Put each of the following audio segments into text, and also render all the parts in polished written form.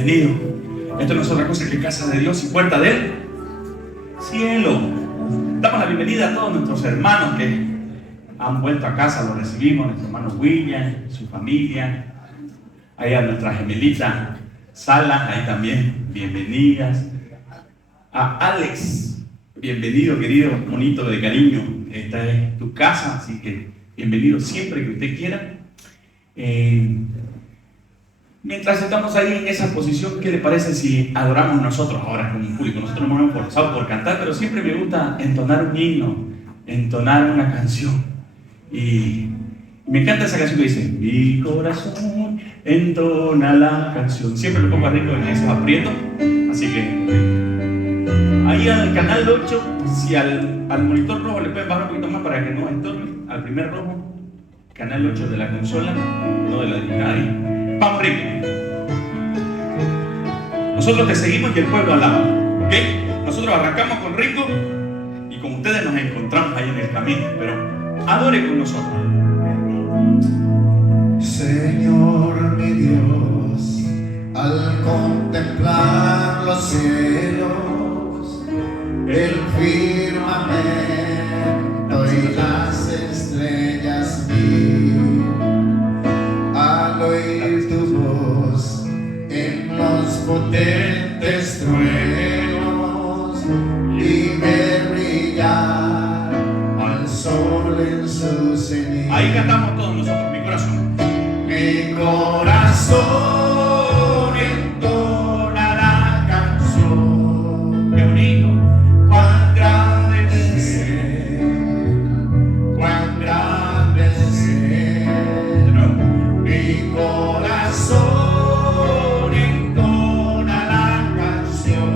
Bienvenido. Esto no es otra cosa que casa de Dios y puerta del cielo. Damos la bienvenida a todos nuestros hermanos que han vuelto a casa, los recibimos, nuestro hermano William, su familia, ahí a nuestra gemelita Salas, ahí también, bienvenidas. A Alex, bienvenido querido, bonito de cariño, esta es tu casa, así que bienvenido siempre que usted quiera. Mientras estamos ahí en esa posición, ¿qué le parece si adoramos nosotros ahora como un público? Nosotros nos hemos esforzado por cantar, pero siempre me gusta entonar un himno, entonar una canción. Y me encanta esa canción que dice: mi corazón entona la canción. Siempre me pongo a rico en esos aprietos. Así que ahí al canal 8, si al monitor rojo le pueden bajar un poquito más para que no estorbe, al primer rojo, canal 8 de la consola, no de la dignidad ahí. Vamos, Rico. Nosotros te seguimos y el pueblo alaba. ¿Ok? Nosotros arrancamos con Rico y con ustedes nos encontramos ahí en el camino. Pero adore con nosotros. Señor mi Dios, al contemplar los cielos, el firmamento y las estrellas vi, al oír tu voz en los potentes truenos y ver brillar al sol en su cenit. Ahí cantamos todos nosotros, mi corazón. Mi corazón entona la canción. Qué bonito. Cuán grande es Él, cuán grande es Él. De nuevo. Mi corazón entona la canción.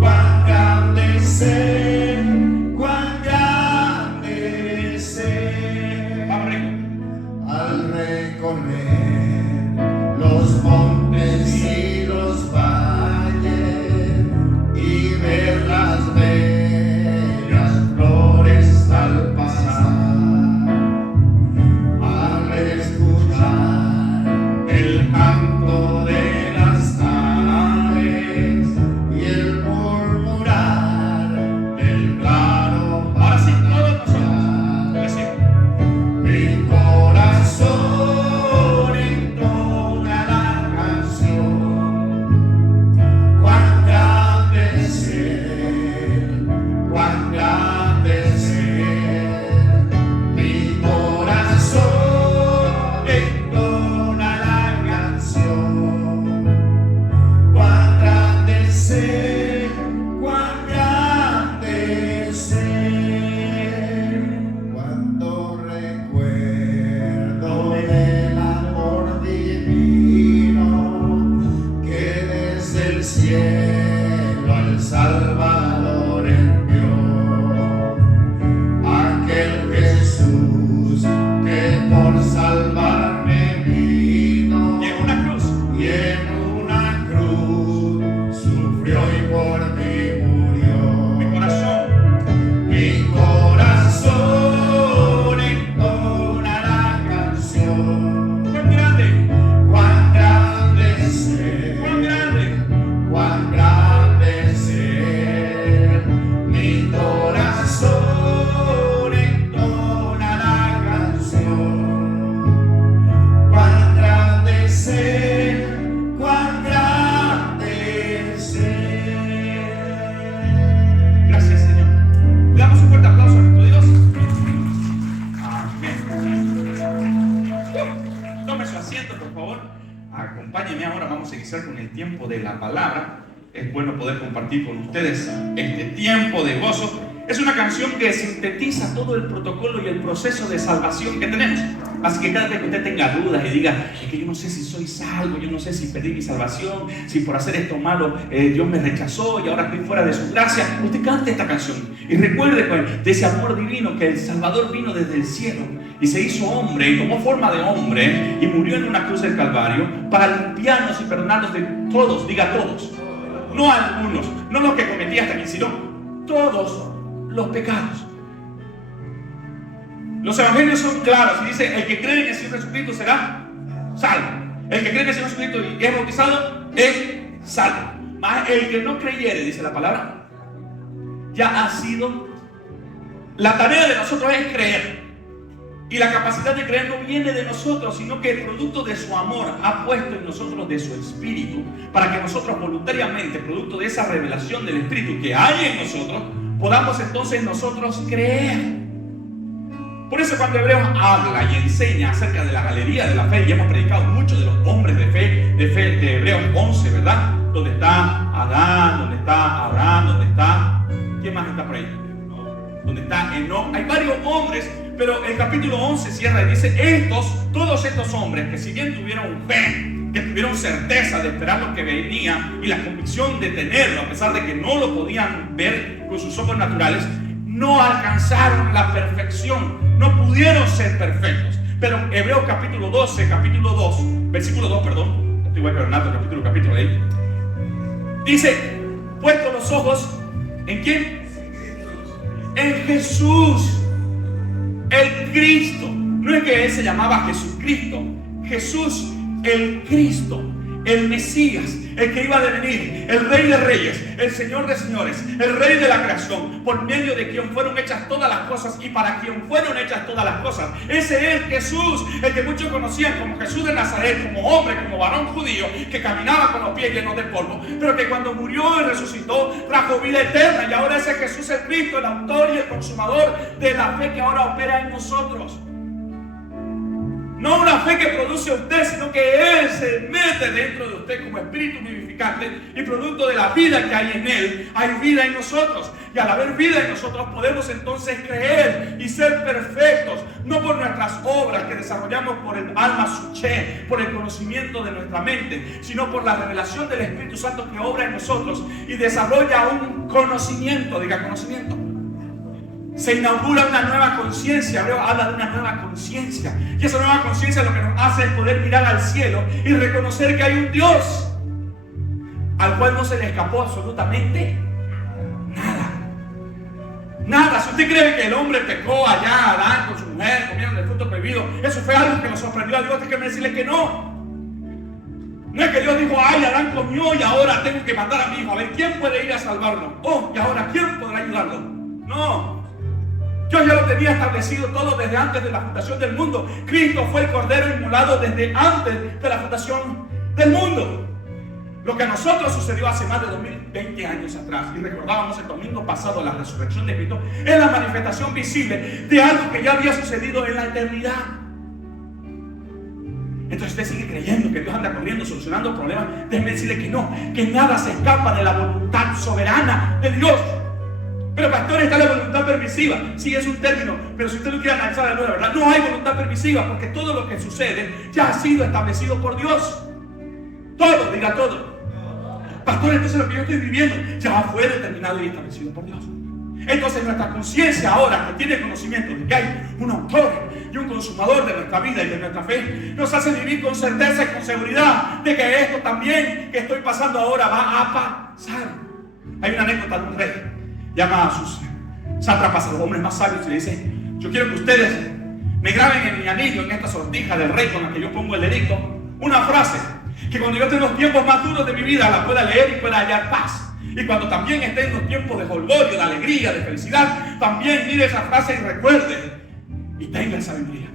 Cuán grande es Él, cuán grande es Él. Vamos, Rico. Al recorrer los montes y los valles y ver las bellas flores al pasar, al escuchar el canto de las aves y el murmurar del claro Ahora sí, todos nosotros. manantial, Decimos. mi corazón entona la canción. Cuán grande es Él, cuán grande es Él. Mi corazón entona la canción. Cuán grande es Él, cuán grande es Él. Cuando recuerdo del amor divino que desde el cielo al Salvador envió, aquel Jesús que por salvarme vino Y en una cruz. y en una cruz sufrió y por mí murió. Mi corazón. Mi corazón entona la canción. Cuán grande. Cuán grande es Él, Cuán grande. cuán grande es Él. Mi corazón entona la canción. Cuán grande es Él, cuán grande es Él. Gracias, Señor. Le damos un fuerte aplauso a nuestro Dios. Amén. Tome su asiento, por favor. Acompáñenme ahora. Vamos a iniciar con el tiempo de la palabra. Es bueno poder compartir con ustedes este tiempo de gozo. Es una canción que sintetiza todo el protocolo y el proceso de salvación que tenemos. Así que cada vez que usted tenga dudas y diga: es que yo no sé si soy salvo, yo no sé si perdí mi salvación, si por hacer esto malo Dios me rechazó y ahora estoy fuera de su gracia, usted cante esta canción y recuerde de ese amor divino, que el Salvador vino desde el cielo y se hizo hombre y tomó forma de hombre y murió en una cruz del Calvario para limpiarnos y perdonarnos de todos, diga todos, no algunos, no los que cometí hasta aquí, sino todos los pecados. Los evangelios son claros y dice: el que cree en el Señor Jesucristo será salvo. El que cree en el Señor Jesucristo y es bautizado es salvo. Mas el que no creyere, dice la palabra, ya ha sido. La tarea de nosotros es creer. Y la capacidad de creer no viene de nosotros, sino que el producto de su amor ha puesto en nosotros de su Espíritu, para que nosotros voluntariamente, producto de esa revelación del Espíritu que hay en nosotros, podamos entonces nosotros creer. Por eso cuando Hebreos habla y enseña acerca de la galería de la fe, y hemos predicado mucho de los hombres de fe de Hebreos 11, ¿verdad? Donde está Adán, donde está Abraham, donde está... ¿Quién más está por ahí? Donde está Enoc. Hay varios hombres, pero el capítulo 11 cierra y dice, todos estos hombres que si bien tuvieron fe, que tuvieron certeza de esperar lo que venía y la convicción de tenerlo, a pesar de que no lo podían ver con sus ojos naturales, no alcanzaron la perfección, no pudieron ser perfectos. Pero Hebreos capítulo 12, versículo 2, estoy gobernando el capítulo ahí, dice, puesto los ojos, ¿en quién? En Jesús, el Cristo. No es que él se llamaba Jesucristo, Jesús, el Cristo, el Mesías, el que iba a venir, el Rey de Reyes, el Señor de Señores, el Rey de la creación, por medio de quien fueron hechas todas las cosas y para quien fueron hechas todas las cosas. Ese es Jesús, el que muchos conocían como Jesús de Nazaret, como hombre, como varón judío, que caminaba con los pies llenos de polvo, pero que cuando murió y resucitó, trajo vida eterna. Y ahora ese Jesús es Cristo, el autor y el consumador de la fe que ahora opera en nosotros. No una fe que produce usted, sino que Él se mete dentro de usted como espíritu vivificante, y producto de la vida que hay en Él, hay vida en nosotros. Y al haber vida en nosotros podemos entonces creer y ser perfectos, no por nuestras obras que desarrollamos por el alma suché, por el conocimiento de nuestra mente, sino por la revelación del Espíritu Santo que obra en nosotros y desarrolla un conocimiento, diga conocimiento. Se inaugura una nueva conciencia. Hebreo habla de una nueva conciencia, y esa nueva conciencia lo que nos hace es poder mirar al cielo y reconocer que hay un Dios al cual no se le escapó absolutamente nada. Si usted cree que el hombre pecó allá, Adán con su mujer, comieron del fruto prohibido, eso fue algo que nos sorprendió a Dios, déjeme decirle que no. No es que Dios dijo, ay, Adán comió y ahora tengo que mandar a mi hijo a ver quién puede ir a salvarlo. Oh, y ahora quién podrá ayudarlo. No. Dios ya lo tenía establecido todo desde antes de la fundación del mundo. Cristo fue el Cordero inmolado desde antes de la fundación del mundo. Lo que a nosotros sucedió hace más de 2020 años atrás, y recordábamos el domingo pasado la resurrección de Cristo, es la manifestación visible de algo que ya había sucedido en la eternidad. Entonces usted sigue creyendo que Dios anda corriendo, solucionando problemas. Déjeme decirle que no, que nada se escapa de la voluntad soberana de Dios. Pero pastor, está la voluntad permisiva. Sí, es un término, pero si usted lo quiere analizar de nuevo, ¿verdad? No hay voluntad permisiva, porque todo lo que sucede ya ha sido establecido por Dios. Todo, diga todo. Pastor, entonces lo que yo estoy viviendo ya fue determinado y establecido por Dios. Entonces nuestra conciencia ahora, que tiene conocimiento de que hay un autor y un consumador de nuestra vida y de nuestra fe, nos hace vivir con certeza y con seguridad de que esto también que estoy pasando ahora va a pasar. Hay una anécdota de un rey, llama a sus sátrapas, a los hombres más sabios, y le dice, yo quiero que ustedes me graben en mi anillo, en esta sortija del rey con la que yo pongo el edicto, una frase que cuando yo esté en los tiempos más duros de mi vida la pueda leer y pueda hallar paz. Y cuando también esté en los tiempos de jolgorio, de alegría, de felicidad, también mire esa frase y recuerde y tenga sabiduría.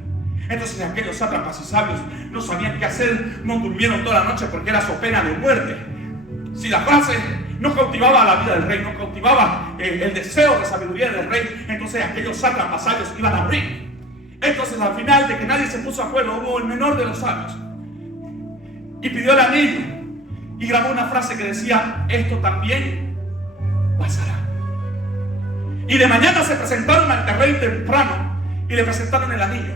Entonces aquellos sátrapas y sabios no sabían qué hacer, no durmieron toda la noche porque era su pena de muerte. Si la frase no cautivaba la vida del rey, no cautivaba el deseo de sabiduría del rey, entonces aquellos sátrapas sabios iban a morir. Entonces al final de que nadie se puso de acuerdo, hubo el menor de los sabios y pidió el anillo y grabó una frase que decía, esto también pasará. Y de mañana se presentaron ante el rey temprano y le presentaron el anillo.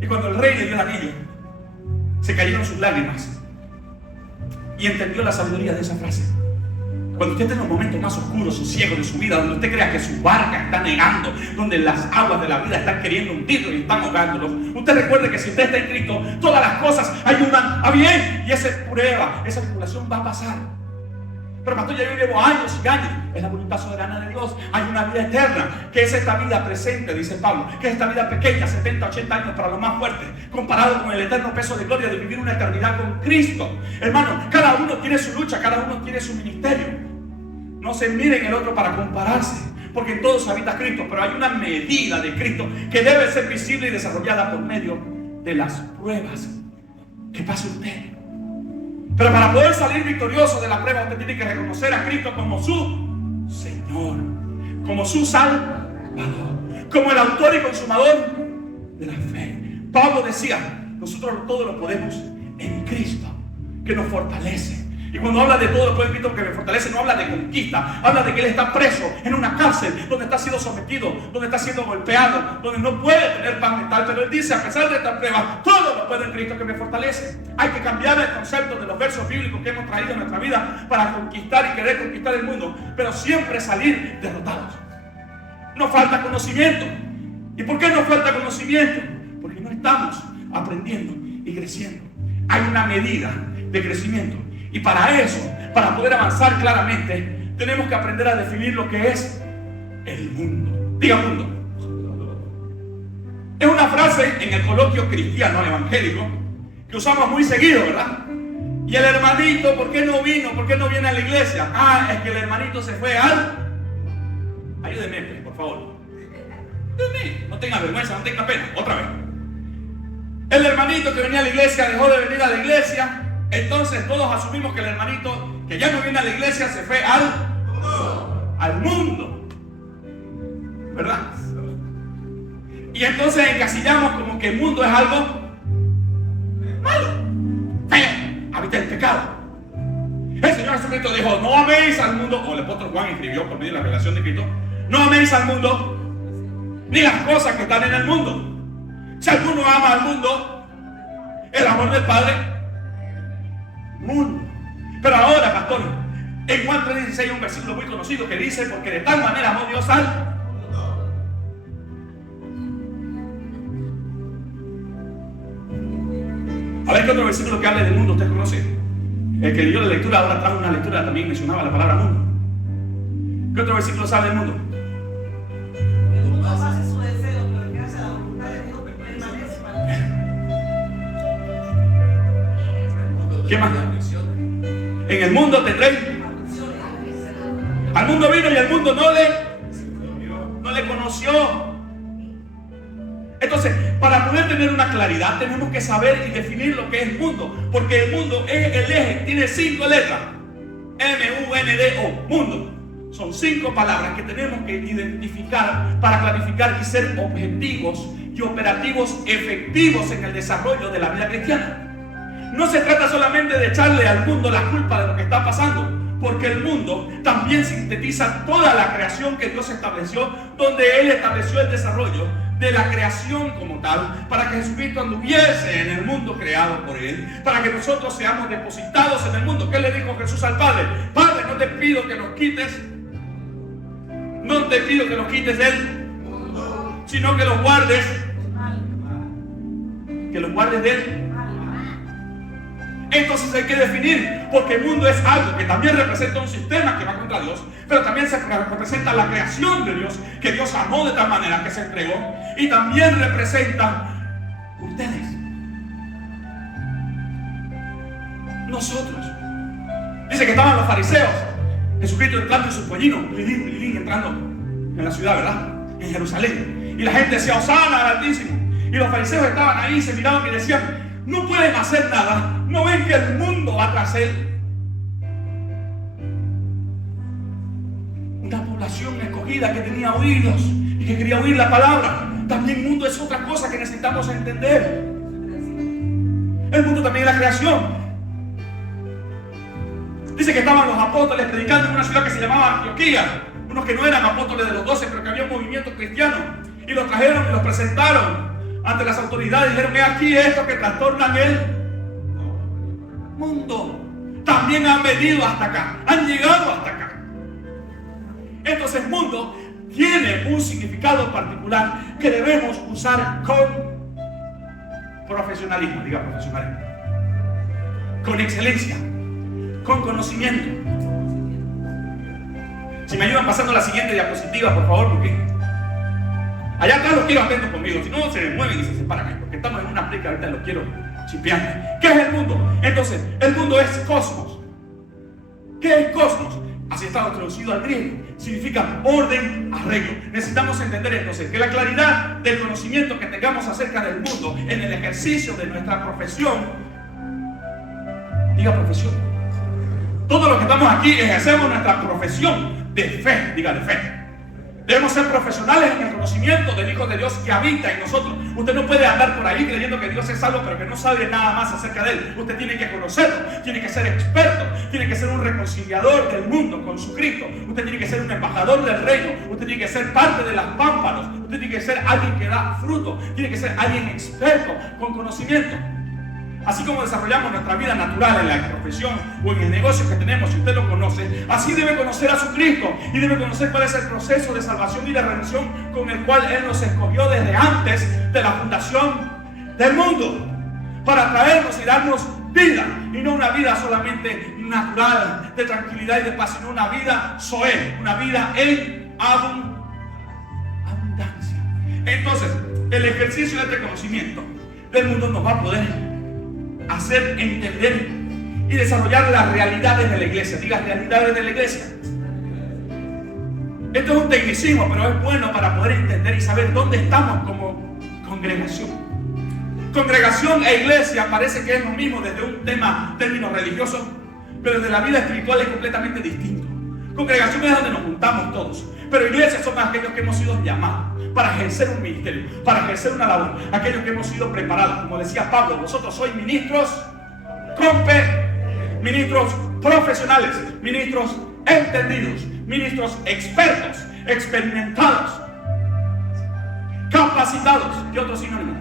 Y cuando el rey le dio el anillo, se cayeron sus lágrimas y entendió la sabiduría de esa frase. Cuando usted esté en los momentos más oscuros o ciegos de su vida, donde usted crea que su barca está negando, donde las aguas de la vida están queriendo hundirlo y están ahogándolo, usted recuerde que si usted está en Cristo, todas las cosas ayudan a bien, y esa prueba, esa tribulación va a pasar. Pero pastor, ya yo llevo años y años. Es la voluntad soberana de Dios. Hay una vida eterna, que es esta vida presente, dice Pablo, que es esta vida pequeña, 70, 80 años para los más fuertes, comparado con el eterno peso de gloria de vivir una eternidad con Cristo. Hermano, cada uno tiene su lucha, cada uno tiene su ministerio. No se miren el otro para compararse, porque en todos habita Cristo, pero hay una medida de Cristo que debe ser visible y desarrollada por medio de las pruebas que pase usted. Pero para poder salir victorioso de la prueba, usted tiene que reconocer a Cristo como su Señor, como su Salvador, como el autor y consumador de la fe. Pablo decía, nosotros todo lo podemos en Cristo, que nos fortalece. Y cuando habla de todo lo puede en Cristo que me fortalece, no habla de conquista, habla de que él está preso en una cárcel donde está siendo sometido, donde está siendo golpeado, donde no puede tener paz mental. Pero él dice, a pesar de esta prueba, todo lo puedo en Cristo que me fortalece. Hay que cambiar el concepto de los versos bíblicos que hemos traído en nuestra vida para conquistar y querer conquistar el mundo, pero siempre salir derrotados. Nos falta conocimiento. ¿Y por qué nos falta conocimiento? Porque no estamos aprendiendo y creciendo. Hay una medida de crecimiento. Y para eso, para poder avanzar claramente, tenemos que aprender a definir lo que es el mundo. Diga mundo. Es una frase en el coloquio cristiano, evangélico, que usamos muy seguido, ¿verdad? Y el hermanito, ¿por qué no vino? ¿Por qué no viene a la iglesia? Ah, es que el hermanito se fue al... Ayúdeme, por favor. Ayúdeme. No tenga vergüenza, no tenga pena. Otra vez. El hermanito que venía a la iglesia dejó de venir a la iglesia. Entonces todos asumimos que el hermanito que ya no viene a la iglesia se fue al mundo, ¿verdad? Y entonces encasillamos como que el mundo es algo malo, feo, habita el pecado. El Señor Jesucristo dijo, no améis al mundo, o el apóstol Juan escribió por medio de la revelación de Cristo, no améis al mundo ni las cosas que están en el mundo. Si alguno ama al mundo, el amor del Padre mundo. Pero ahora, pastor, en Juan 3:16 hay un versículo muy conocido que dice, porque de tal manera amó Dios al mundo. A ver qué otro versículo que hable del mundo usted conoce. El que leyó la lectura ahora trajo una lectura, también mencionaba la palabra mundo. ¿Qué otro versículo sabe del mundo? El mundo hace su deseo, pero el que hace la voluntad de Dios permanece para siempre. ¿Qué más? En el mundo tendréis. Al mundo vino y al mundo no le conoció. Entonces, para poder tener una claridad, tenemos que saber y definir lo que es mundo. Porque el mundo es el eje, tiene 5 letras. M-U-N-D-O, mundo. Son 5 palabras que tenemos que identificar para clarificar y ser objetivos y operativos efectivos en el desarrollo de la vida cristiana. No se trata solamente de echarle al mundo la culpa de lo que está pasando, porque el mundo también sintetiza toda la creación que Dios estableció, donde Él estableció el desarrollo de la creación como tal, para que Jesucristo anduviese en el mundo creado por Él, para que nosotros seamos depositados en el mundo. ¿Qué le dijo Jesús al Padre? Padre, no te pido que nos quites, no te pido que nos quites del mundo, sino que los guardes, del. Entonces hay que definir, porque el mundo es algo que también representa un sistema que va contra Dios, pero también se representa la creación de Dios, que Dios amó de tal manera que se entregó, y también representa ustedes, nosotros. Dice que estaban los fariseos, Jesucristo entrando en su pollino, entrando en la ciudad, ¿verdad? En Jerusalén, y la gente decía, Hosana al Altísimo, y los fariseos estaban ahí, se miraban y decían, no pueden hacer nada, no ven que el mundo va tras él. Una población escogida que tenía oídos y que quería oír la palabra. También mundo es otra cosa que necesitamos entender. El mundo también es la creación. Dice que estaban los apóstoles predicando en una ciudad que se llamaba Antioquía, unos que no eran apóstoles de los 12, pero que había un movimiento cristiano, y los trajeron y los presentaron ante las autoridades. Dijeron, he aquí estos que trastornan el mundo. También han venido hasta acá, han llegado hasta acá. Entonces, mundo tiene un significado particular que debemos usar con profesionalismo, diga profesionalismo, con excelencia, con conocimiento. Si me ayudan pasando la siguiente diapositiva, por favor, porque allá atrás los quiero atentos conmigo. Si no, se mueven y se separan ahí, porque estamos en una plica, ahorita los quiero chipeando. ¿Qué es el mundo? Entonces, el mundo es cosmos. ¿Qué es cosmos? Así está traducido al griego. Significa orden, arreglo. Necesitamos entender entonces que la claridad del conocimiento que tengamos acerca del mundo en el ejercicio de nuestra profesión, diga profesión. Todos los que estamos aquí ejercemos nuestra profesión de fe, diga de fe. Debemos ser profesionales en el conocimiento del Hijo de Dios que habita en nosotros. Usted no puede andar por ahí creyendo que Dios es salvo, pero que no sabe nada más acerca de Él. Usted tiene que conocerlo, tiene que ser experto, tiene que ser un reconciliador del mundo con su Cristo. Usted tiene que ser un embajador del reino. Usted tiene que ser parte de las pámpanos. Usted tiene que ser alguien que da fruto. Tiene que ser alguien experto con conocimiento. Así como desarrollamos nuestra vida natural en la profesión o en el negocio que tenemos, si usted lo conoce, así debe conocer a su Cristo y debe conocer cuál es el proceso de salvación y de redención con el cual Él nos escogió desde antes de la fundación del mundo, para traernos y darnos vida, y no una vida solamente natural, de tranquilidad y de paz, sino una vida zoe, una vida en abundancia. Entonces, el ejercicio de este conocimiento del mundo nos va a poder hacer entender y desarrollar las realidades de la iglesia. Diga realidades de la iglesia. Esto es un tecnicismo, pero es bueno para poder entender y saber dónde estamos como congregación. Congregación e iglesia parece que es lo mismo desde un término religioso, pero desde la vida espiritual es completamente distinto. Congregación es donde nos juntamos todos, pero iglesias son aquellos que hemos sido llamados para ejercer un ministerio, para ejercer una labor, aquellos que hemos sido preparados. Como decía Pablo, vosotros sois ministros ministros profesionales, ministros entendidos, ministros expertos, experimentados, capacitados. ¿Qué otro sinónimo?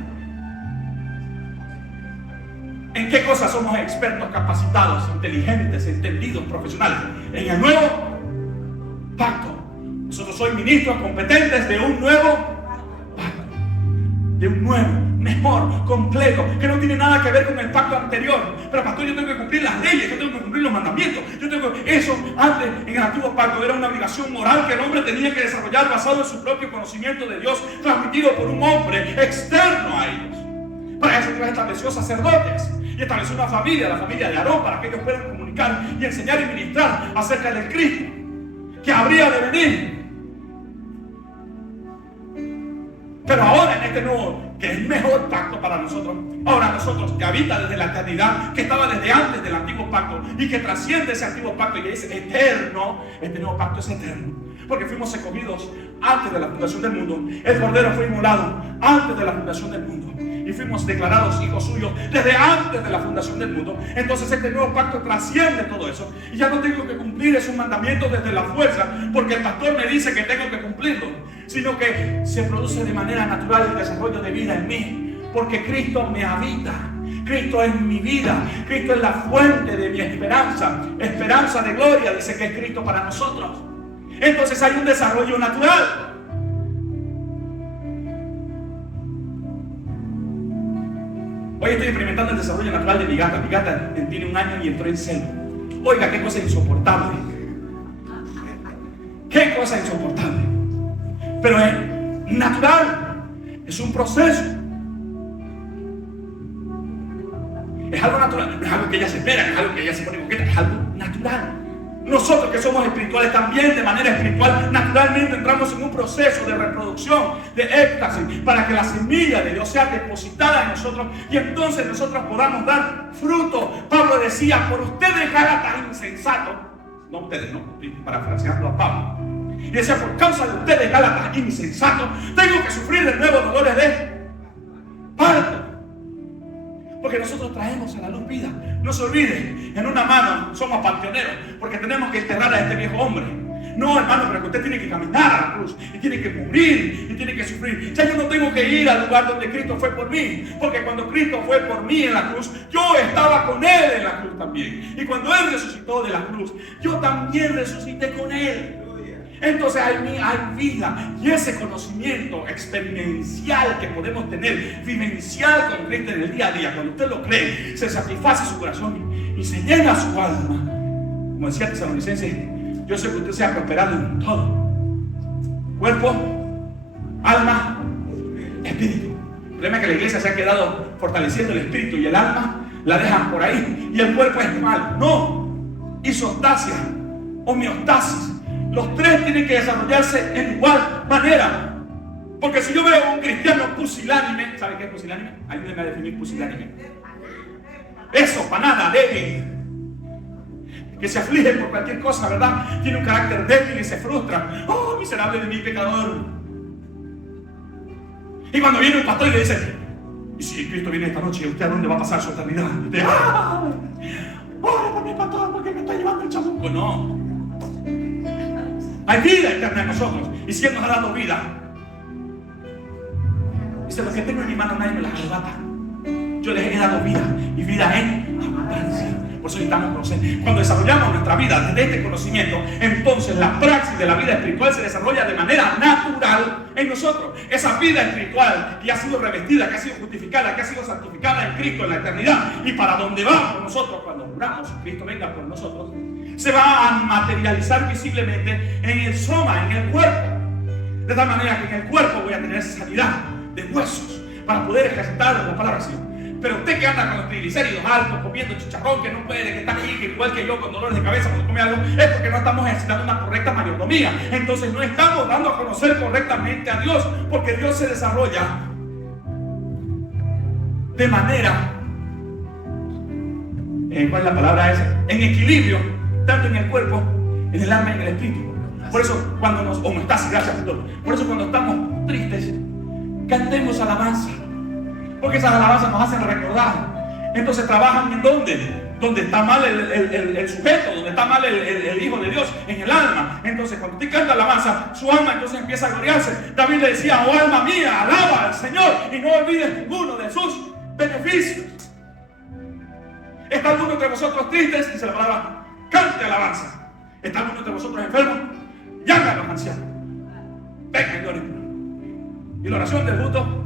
¿En qué cosas somos expertos, capacitados, inteligentes, entendidos, profesionales? En el nuevo pacto. Nosotros sois ministros competentes de un nuevo pacto, de un nuevo, mejor, completo, que no tiene nada que ver con el pacto anterior. Pero pastor, yo tengo que cumplir las leyes, yo tengo que cumplir los mandamientos, eso antes en el antiguo pacto era una obligación moral que el hombre tenía que desarrollar basado en su propio conocimiento de Dios, transmitido por un hombre externo a ellos. Para eso Dios estableció sacerdotes y estableció una familia, la familia de Aarón, para que ellos puedan comunicar y enseñar y ministrar acerca del Cristo que habría de venir. Pero ahora en este nuevo, que es el mejor pacto para nosotros, ahora nosotros que habita desde la eternidad, que estaba desde antes del antiguo pacto y que trasciende ese antiguo pacto y que es eterno, este nuevo pacto es eterno, porque fuimos escogidos antes de la fundación del mundo. El Cordero fue inmolado antes de la fundación del mundo y fuimos declarados hijos suyos desde antes de la fundación del mundo. Entonces este nuevo pacto trasciende todo eso y ya no tengo que cumplir esos mandamientos desde la fuerza porque el pastor me dice que tengo que cumplirlo, sino que se produce de manera natural el desarrollo de vida en mí, porque Cristo me habita. Cristo es mi vida, Cristo es la fuente de mi esperanza de gloria, dice que es Cristo para nosotros. Entonces hay un desarrollo natural. Hoy estoy experimentando el desarrollo natural de mi gata. Mi gata tiene 1 año y entró en celo. Oiga, qué cosa insoportable. Qué cosa insoportable. Pero es natural. Es un proceso. Es algo natural. No es algo que ella se espera, no es algo que ella se pone coqueta. Es algo natural. Nosotros que somos espirituales también de manera espiritual naturalmente entramos en un proceso de reproducción, de éxtasis, para que la semilla de Dios sea depositada en nosotros y entonces nosotros podamos dar fruto. Pablo decía, por ustedes Gálatas insensatos, no ustedes, no, parafraseando a Pablo, y decía, por causa de ustedes Gálatas insensatos, tengo que sufrir de nuevo dolores de parto. Porque nosotros traemos a la luz vida. No se olvide, en una mano somos panteoneros, porque tenemos que enterrar a este viejo hombre. No, hermano, pero que usted tiene que caminar a la cruz, y tiene que morir, y tiene que sufrir. Ya yo no tengo que ir al lugar donde Cristo fue por mí, porque cuando Cristo fue por mí en la cruz, yo estaba con Él en la cruz también. Y cuando Él resucitó de la cruz, yo también resucité con Él. Entonces hay vida y ese conocimiento experiencial que podemos tener, vivencial con Cristo en el día a día, cuando usted lo cree, se satisface su corazón y se llena su alma. Como decía Tesalonicenses, yo sé que usted sea prosperado en todo. Cuerpo, alma, espíritu. El problema es que la iglesia se ha quedado fortaleciendo el espíritu y el alma la dejan por ahí. Y el cuerpo es mal. No. Isostasia, homeostasis. Los tres tienen que desarrollarse en igual manera. Porque si yo veo un cristiano pusilánime, ¿sabe qué es pusilánime? Ayúdenme a definir pusilánime. Eso, para nada, débil. Que se aflige por cualquier cosa, ¿verdad? Tiene un carácter débil y se frustra. ¡Oh, miserable de mí, pecador! Y cuando viene un pastor y le dice: ¿y si Cristo viene esta noche, usted a dónde va a pasar su eternidad? Y dice: ¡ah! ¡Ora por mi pastor porque me está llevando el chamuco! No. Hay vida eterna en nosotros. Y si Él nos ha dado vida, dice: lo que tengo en mi mano nadie me las arrebata. Yo les he dado vida y vida en abundancia. Por eso necesitamos conocer. Cuando desarrollamos nuestra vida desde este conocimiento, entonces la praxis de la vida espiritual se desarrolla de manera natural en nosotros. Esa vida espiritual que ha sido revestida, que ha sido justificada, que ha sido santificada en Cristo en la eternidad, y para donde vamos nosotros cuando juramos Cristo venga por nosotros, se va a materializar visiblemente en el soma, en el cuerpo. De tal manera que en el cuerpo voy a tener sanidad de huesos para poder ejercitar la palabra así. Pero usted que anda con los triglicéridos altos, comiendo chicharrón, que no puede, que está aquí, que igual que yo, con dolores de cabeza cuando come algo, es porque no estamos ejercitando una correcta mayordomía. Entonces no estamos dando a conocer correctamente a Dios, porque Dios se desarrolla de manera, ¿cuál es la palabra esa? En equilibrio, tanto en el cuerpo, en el alma y en el espíritu. Por eso cuando nos, homeostasis, gracias pastor, por eso cuando estamos tristes, cantemos alabanza. Porque esas alabanzas nos hacen recordar. Entonces trabajan en dónde? Donde está mal el sujeto, donde está mal el Hijo de Dios, en el alma. Entonces cuando usted canta alabanza, su alma entonces empieza a gloriarse. David le decía: oh alma mía, alaba al Señor y no olvides ninguno de sus beneficios. ¿Está alguno entre vosotros tristes? Dice la palabra: cante alabanza. ¿Está alguno entre vosotros enfermo? Llame a los ancianos. Venga y oren. Y la oración del luto.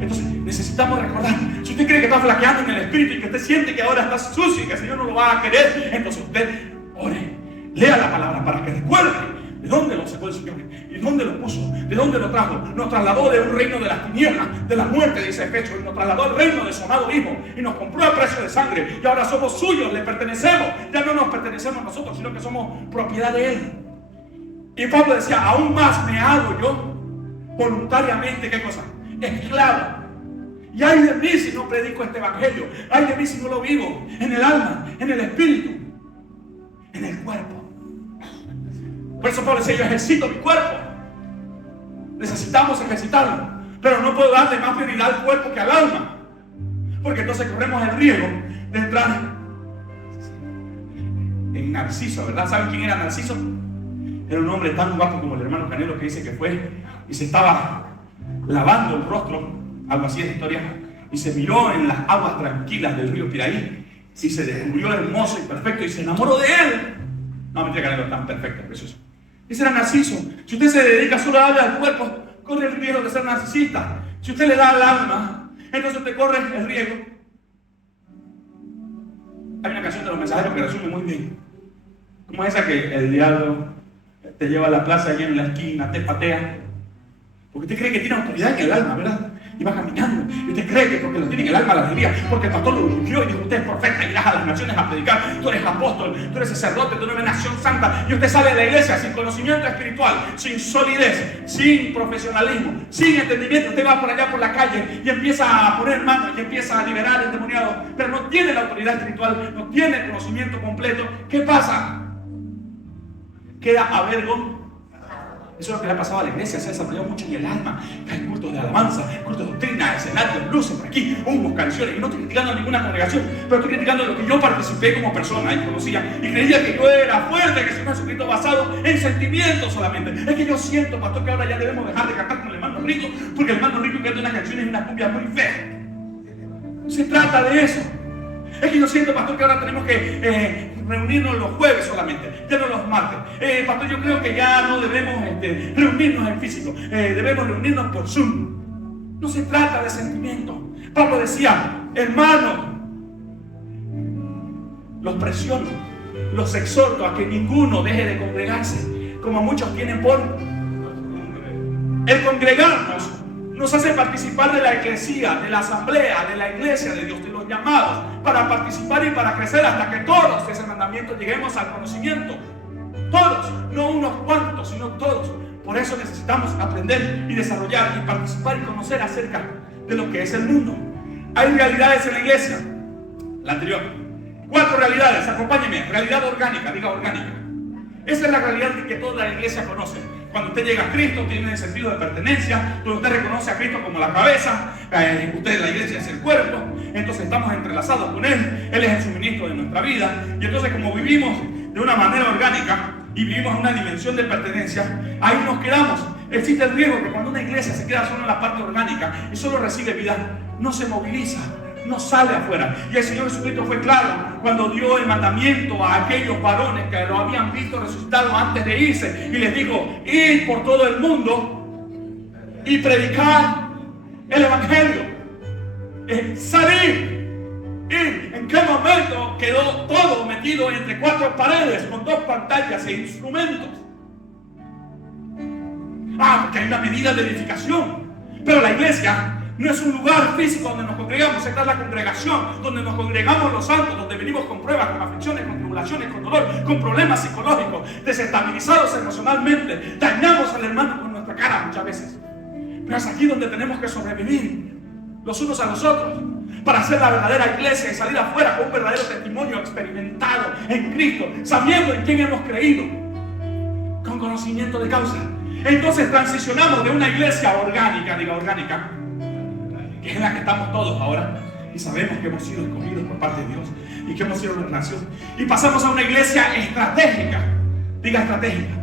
Entonces necesitamos recordar. Si usted cree que está flaqueando en el espíritu y que usted siente que ahora está sucio y que el Señor no lo va a querer, entonces usted ore, lea la palabra para que recuerde de dónde lo sacó el Señor y dónde lo puso, de dónde lo trajo. Nos trasladó de un reino de las tinieblas, de la muerte, dice Efesios, y nos trasladó al reino de su amado Hijo y nos compró a precio de sangre y ahora somos suyos, le pertenecemos. Ya no nos pertenecemos nosotros, sino que somos propiedad de Él. Y Pablo decía: aún más me hago yo voluntariamente, ¿qué cosa? Esclavo. Y ay de mí si no predico este evangelio, ay de mí si no lo vivo en el alma, en el espíritu, en el cuerpo. Por eso Pablo decía: yo ejercito mi cuerpo. Necesitamos ejercitarlo, pero no puedo darle más prioridad al cuerpo que al alma, porque entonces corremos el riesgo de entrar en Narciso, ¿verdad? ¿Saben quién era Narciso? Era un hombre tan guapo como el hermano Canelo, que dice que fue y se estaba lavando el rostro, algo así es la historia, y se miró en las aguas tranquilas del río Piraí y se descubrió hermoso y perfecto y se enamoró de él. No, mentira, que no era tan perfecto, precioso. Ese era Narciso. Si usted se dedica solo a darle al cuerpo, corre el riesgo de ser narcisista. Si usted le da al alma, entonces usted corre el riesgo. Hay una canción de Los Mensajeros que resume muy bien, como esa que el diablo te lleva a la plaza y en la esquina te patea. Porque usted cree que tiene autoridad en el alma, ¿verdad? Y va caminando. Y usted cree que porque lo tiene en el alma la alegría, porque el pastor lo ungió y dijo: usted es profeta, irás a las naciones a predicar, tú eres apóstol, tú eres sacerdote, tú eres una nación santa. Y usted sale de la iglesia sin conocimiento espiritual, sin solidez, sin profesionalismo, sin entendimiento. Usted va por allá por la calle y empieza a poner manos y empieza a liberar al endemoniado, pero no tiene la autoridad espiritual, no tiene el conocimiento completo. ¿Qué pasa? Queda avergonzado. Eso es lo que le ha pasado a la iglesia. Se ha desarrollado mucho en el alma. Hay cultos de alabanza, cultos de doctrina, escenarios, luces por aquí, humos, canciones. Y no estoy criticando a ninguna congregación, pero estoy criticando lo que yo participé como persona y conocía. Y creía que yo era fuerte, que soy un Jesucristo basado en sentimientos solamente. Es que yo siento, pastor, que ahora ya debemos dejar de cantar con el hermano rico, porque el hermano rico canta unas canciones y unas cumbias muy feas. No se trata de eso. Es que yo siento, pastor, que ahora tenemos que reunirnos los jueves solamente, ya no los martes. Pastor, yo creo que ya no debemos reunirnos en físico, debemos reunirnos por Zoom. No se trata de sentimiento. Pablo decía: hermano, los presiono los exhorto a que ninguno deje de congregarse, como muchos tienen por... El congregarnos nos hace participar de la eclesía, de la asamblea, de la iglesia de Dios, de los llamados, para participar y para crecer hasta que todos, ese mandamiento, lleguemos al conocimiento. Todos, no unos cuantos, sino todos. Por eso necesitamos aprender y desarrollar y participar y conocer acerca de lo que es el mundo. Hay realidades en la iglesia. La anterior. 4 realidades, acompáñenme. Realidad orgánica, diga orgánica. Esa es la realidad que toda la iglesia conoce. Cuando usted llega a Cristo, tiene el sentido de pertenencia, donde usted reconoce a Cristo como la cabeza, usted, la iglesia, es el cuerpo, entonces estamos entrelazados con Él, Él es el suministro de nuestra vida, y entonces como vivimos de una manera orgánica y vivimos en una dimensión de pertenencia, ahí nos quedamos. Existe el riesgo que cuando una iglesia se queda solo en la parte orgánica y solo recibe vida, no se moviliza, no sale afuera. Y el Señor Jesucristo fue claro cuando dio el mandamiento a aquellos varones que lo habían visto resucitado antes de irse, y les dijo: id por todo el mundo y predicar el evangelio, salir. ¿Y en qué momento quedó todo metido entre 4 paredes con 2 pantallas e instrumentos? Porque hay una medida de edificación. Pero la iglesia no es un lugar físico donde nos congregamos. Esta es la congregación donde nos congregamos los santos, donde venimos con pruebas, con aflicciones, con tribulaciones, con dolor, con problemas psicológicos, desestabilizados emocionalmente. Dañamos al hermano con nuestra cara muchas veces. Pero es aquí donde tenemos que sobrevivir los unos a los otros, para ser la verdadera iglesia y salir afuera con un verdadero testimonio experimentado en Cristo, sabiendo en quién hemos creído, con conocimiento de causa. Entonces transicionamos de una iglesia orgánica, diga orgánica, que es en la que estamos todos ahora, y sabemos que hemos sido escogidos por parte de Dios y que hemos sido una nación, y pasamos a una iglesia estratégica, diga estratégica.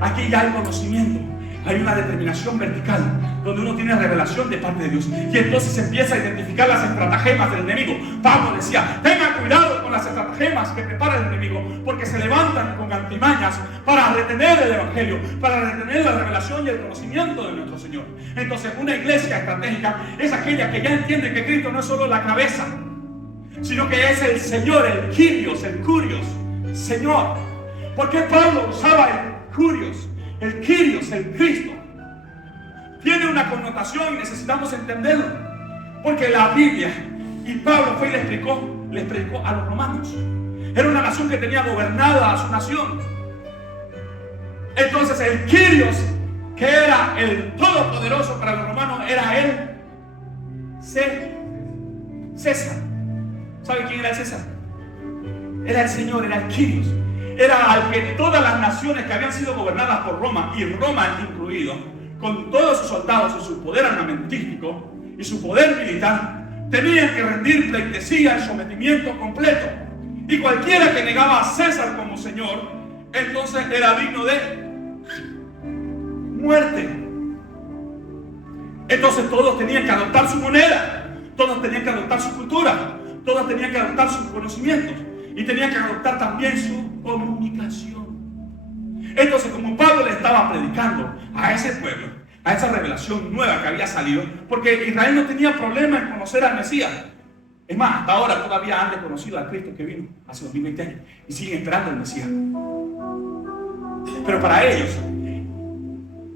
Aquí ya hay conocimiento, hay una determinación vertical donde uno tiene revelación de parte de Dios, y entonces se empieza a identificar las estratagemas del enemigo. Pablo decía: tengan cuidado con las estratagemas que prepara el enemigo, porque se levantan con artimañas para retener el evangelio, para retener la revelación y el conocimiento de nuestro Señor. Entonces una iglesia estratégica es aquella que ya entiende que Cristo no es solo la cabeza, sino que es el Señor, el Kyrios, el Curios, Señor. ¿Por qué Pablo usaba el Curios, el Kyrios, el Cristo? Tiene una connotación y necesitamos entenderlo, porque la Biblia, y Pablo fue y les predicó a los romanos. Era una nación que tenía gobernada a su nación. Entonces el Kyrios, que era el todopoderoso para los romanos, era el César. ¿Sabe quién era el César? Era el Señor, era el Kyrios. Era al que todas las naciones que habían sido gobernadas por Roma, y Roma incluido, con todos sus soldados y su poder armamentístico y su poder militar, tenían que rendir pleitesía y sometimiento completo. Y cualquiera que negaba a César como Señor, entonces era digno de muerte. Entonces todos tenían que adoptar su moneda, todos tenían que adoptar su cultura, todos tenían que adoptar sus conocimientos, y tenían que adoptar también su comunicación. Entonces, como Pablo le estaba predicando a ese pueblo, a esa revelación nueva que había salido, porque Israel no tenía problema en conocer al Mesías. Es más, hasta ahora todavía han desconocido al Cristo que vino hace 2020 años y siguen esperando al Mesías. Pero para ellos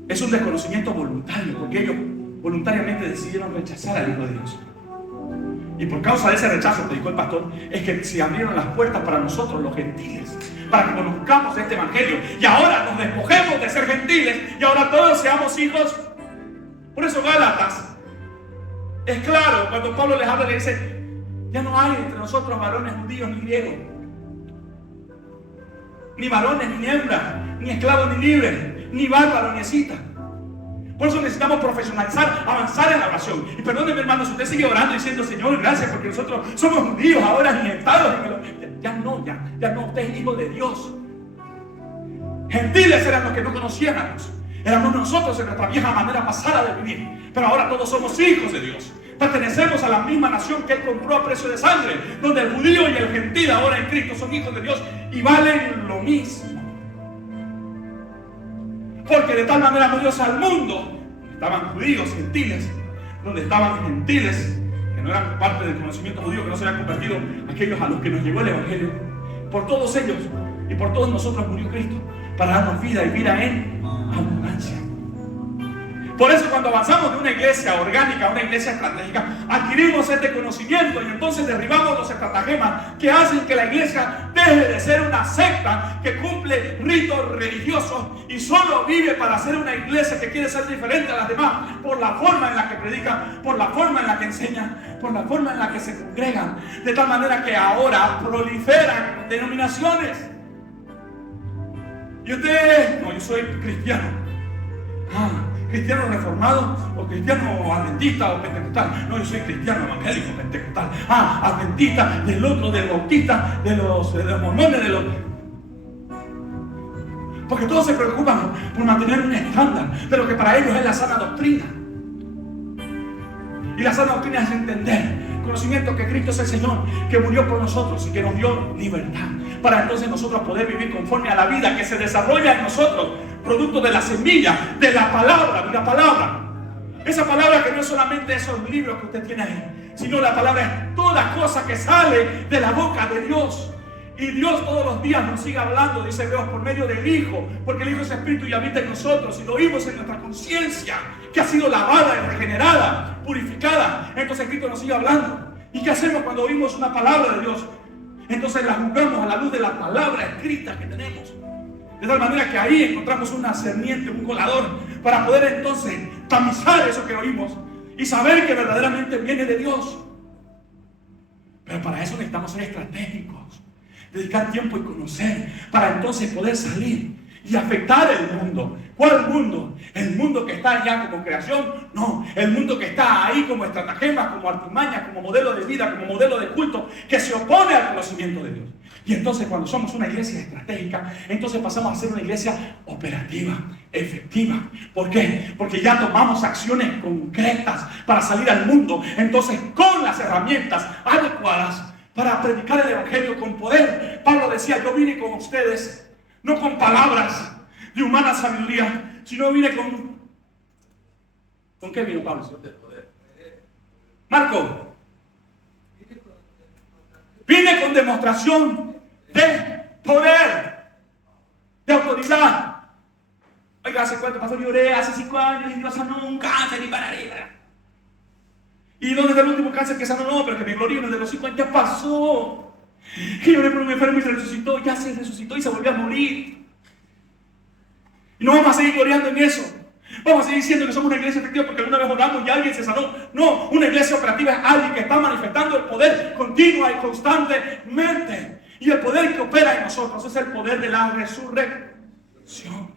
es un desconocimiento voluntario, porque ellos voluntariamente decidieron rechazar al Hijo de Dios. Y por causa de ese rechazo, predicó el pastor, es que se abrieron las puertas para nosotros los gentiles, para que conozcamos este evangelio, y ahora nos despojemos de ser gentiles y ahora todos seamos hijos. Por eso Gálatas es claro cuando Pablo les habla, le dice: ya no hay entre nosotros varones judíos ni griegos, ni varones ni hembras, ni esclavos ni libres, ni bárbaro ni escita. Por eso necesitamos profesionalizar, avanzar en la oración. Y perdónenme, hermanos, usted sigue orando diciendo: Señor, gracias porque nosotros somos judíos ahora injertados. Ya no, usted es hijo de Dios. Gentiles eran los que no conocíamos. Éramos nosotros en nuestra vieja manera pasada de vivir. Pero ahora todos somos hijos de Dios. Pertenecemos a la misma nación que Él compró a precio de sangre, donde el judío y el gentil ahora en Cristo son hijos de Dios y valen lo mismo. Porque de tal manera amó Dios al mundo, estaban judíos, gentiles, donde estaban gentiles, que no eran parte del conocimiento judío, que no se habían convertido, aquellos a los que nos llegó el evangelio, Por todos ellos y por todos nosotros murió Cristo, para darnos vida y vida en abundancia. Por eso cuando avanzamos de una iglesia orgánica a una iglesia estratégica, adquirimos este conocimiento y entonces derribamos los estratagemas que hacen que la iglesia deje de ser una secta que cumple ritos religiosos y solo vive para ser una iglesia que quiere ser diferente a las demás por la forma en la que predican, por la forma en la que enseñan, por la forma en la que se congregan, de tal manera que ahora proliferan denominaciones. Y usted, no, yo soy cristiano. ¿Cristiano reformado o cristiano adventista o pentecostal? No, yo soy cristiano evangélico pentecostal. Adventista, del otro, del bautista, de los mormones, de los... Porque todos se preocupan por mantener un estándar de lo que para ellos es la sana doctrina. Y la sana doctrina es entender, conocimiento que Cristo es el Señor, que murió por nosotros y que nos dio libertad, para entonces nosotros poder vivir conforme a la vida que se desarrolla en nosotros, producto de la semilla, de la palabra, esa palabra que no es solamente esos libros que usted tiene ahí, sino la palabra es toda cosa que sale de la boca de Dios. Y Dios todos los días nos sigue hablando, dice Dios, por medio del Hijo, porque el Hijo es Espíritu y habita en nosotros, y lo oímos en nuestra conciencia, que ha sido lavada y regenerada, purificada. Entonces Cristo nos sigue hablando. ¿Y qué hacemos cuando oímos una palabra de Dios? Entonces la juzgamos a la luz de la palabra escrita que tenemos. De tal manera que ahí encontramos una cerniente, un colador, para poder entonces tamizar eso que oímos y saber que verdaderamente viene de Dios. Pero para eso necesitamos ser estratégicos, dedicar tiempo y conocer, para entonces poder salir y afectar el mundo. ¿Cuál mundo? ¿El mundo que está allá como creación? No, el mundo que está ahí como estratagemas, como artimañas, como modelo de vida, como modelo de culto, que se opone al conocimiento de Dios. Y entonces cuando somos una iglesia estratégica, entonces pasamos a ser una iglesia operativa, efectiva. ¿Por qué? Porque ya tomamos acciones concretas para salir al mundo, entonces con las herramientas adecuadas para predicar el evangelio con poder. Pablo decía, yo vine con ustedes, no con palabras de humana sabiduría, sino vine con... ¿Con qué vino Pablo? Marco. Vine con demostración de poder, de autoridad. Oiga, ¿hace cuánto pasó? Yo oré hace 5 años y Dios sanó un cáncer y para arriba. ¿Y dónde está el último cáncer que sanó? No, pero que me glorió desde los 5 años. Ya pasó. Y yo oré por un enfermo y se resucitó. Ya se resucitó y se volvió a morir. Y no vamos a seguir gloriando en eso. Vamos a seguir diciendo que somos una iglesia efectiva porque alguna vez oramos y alguien se sanó. No, una iglesia operativa es alguien que está manifestando el poder continua y constantemente. Y el poder que opera en nosotros es el poder de la resurrección.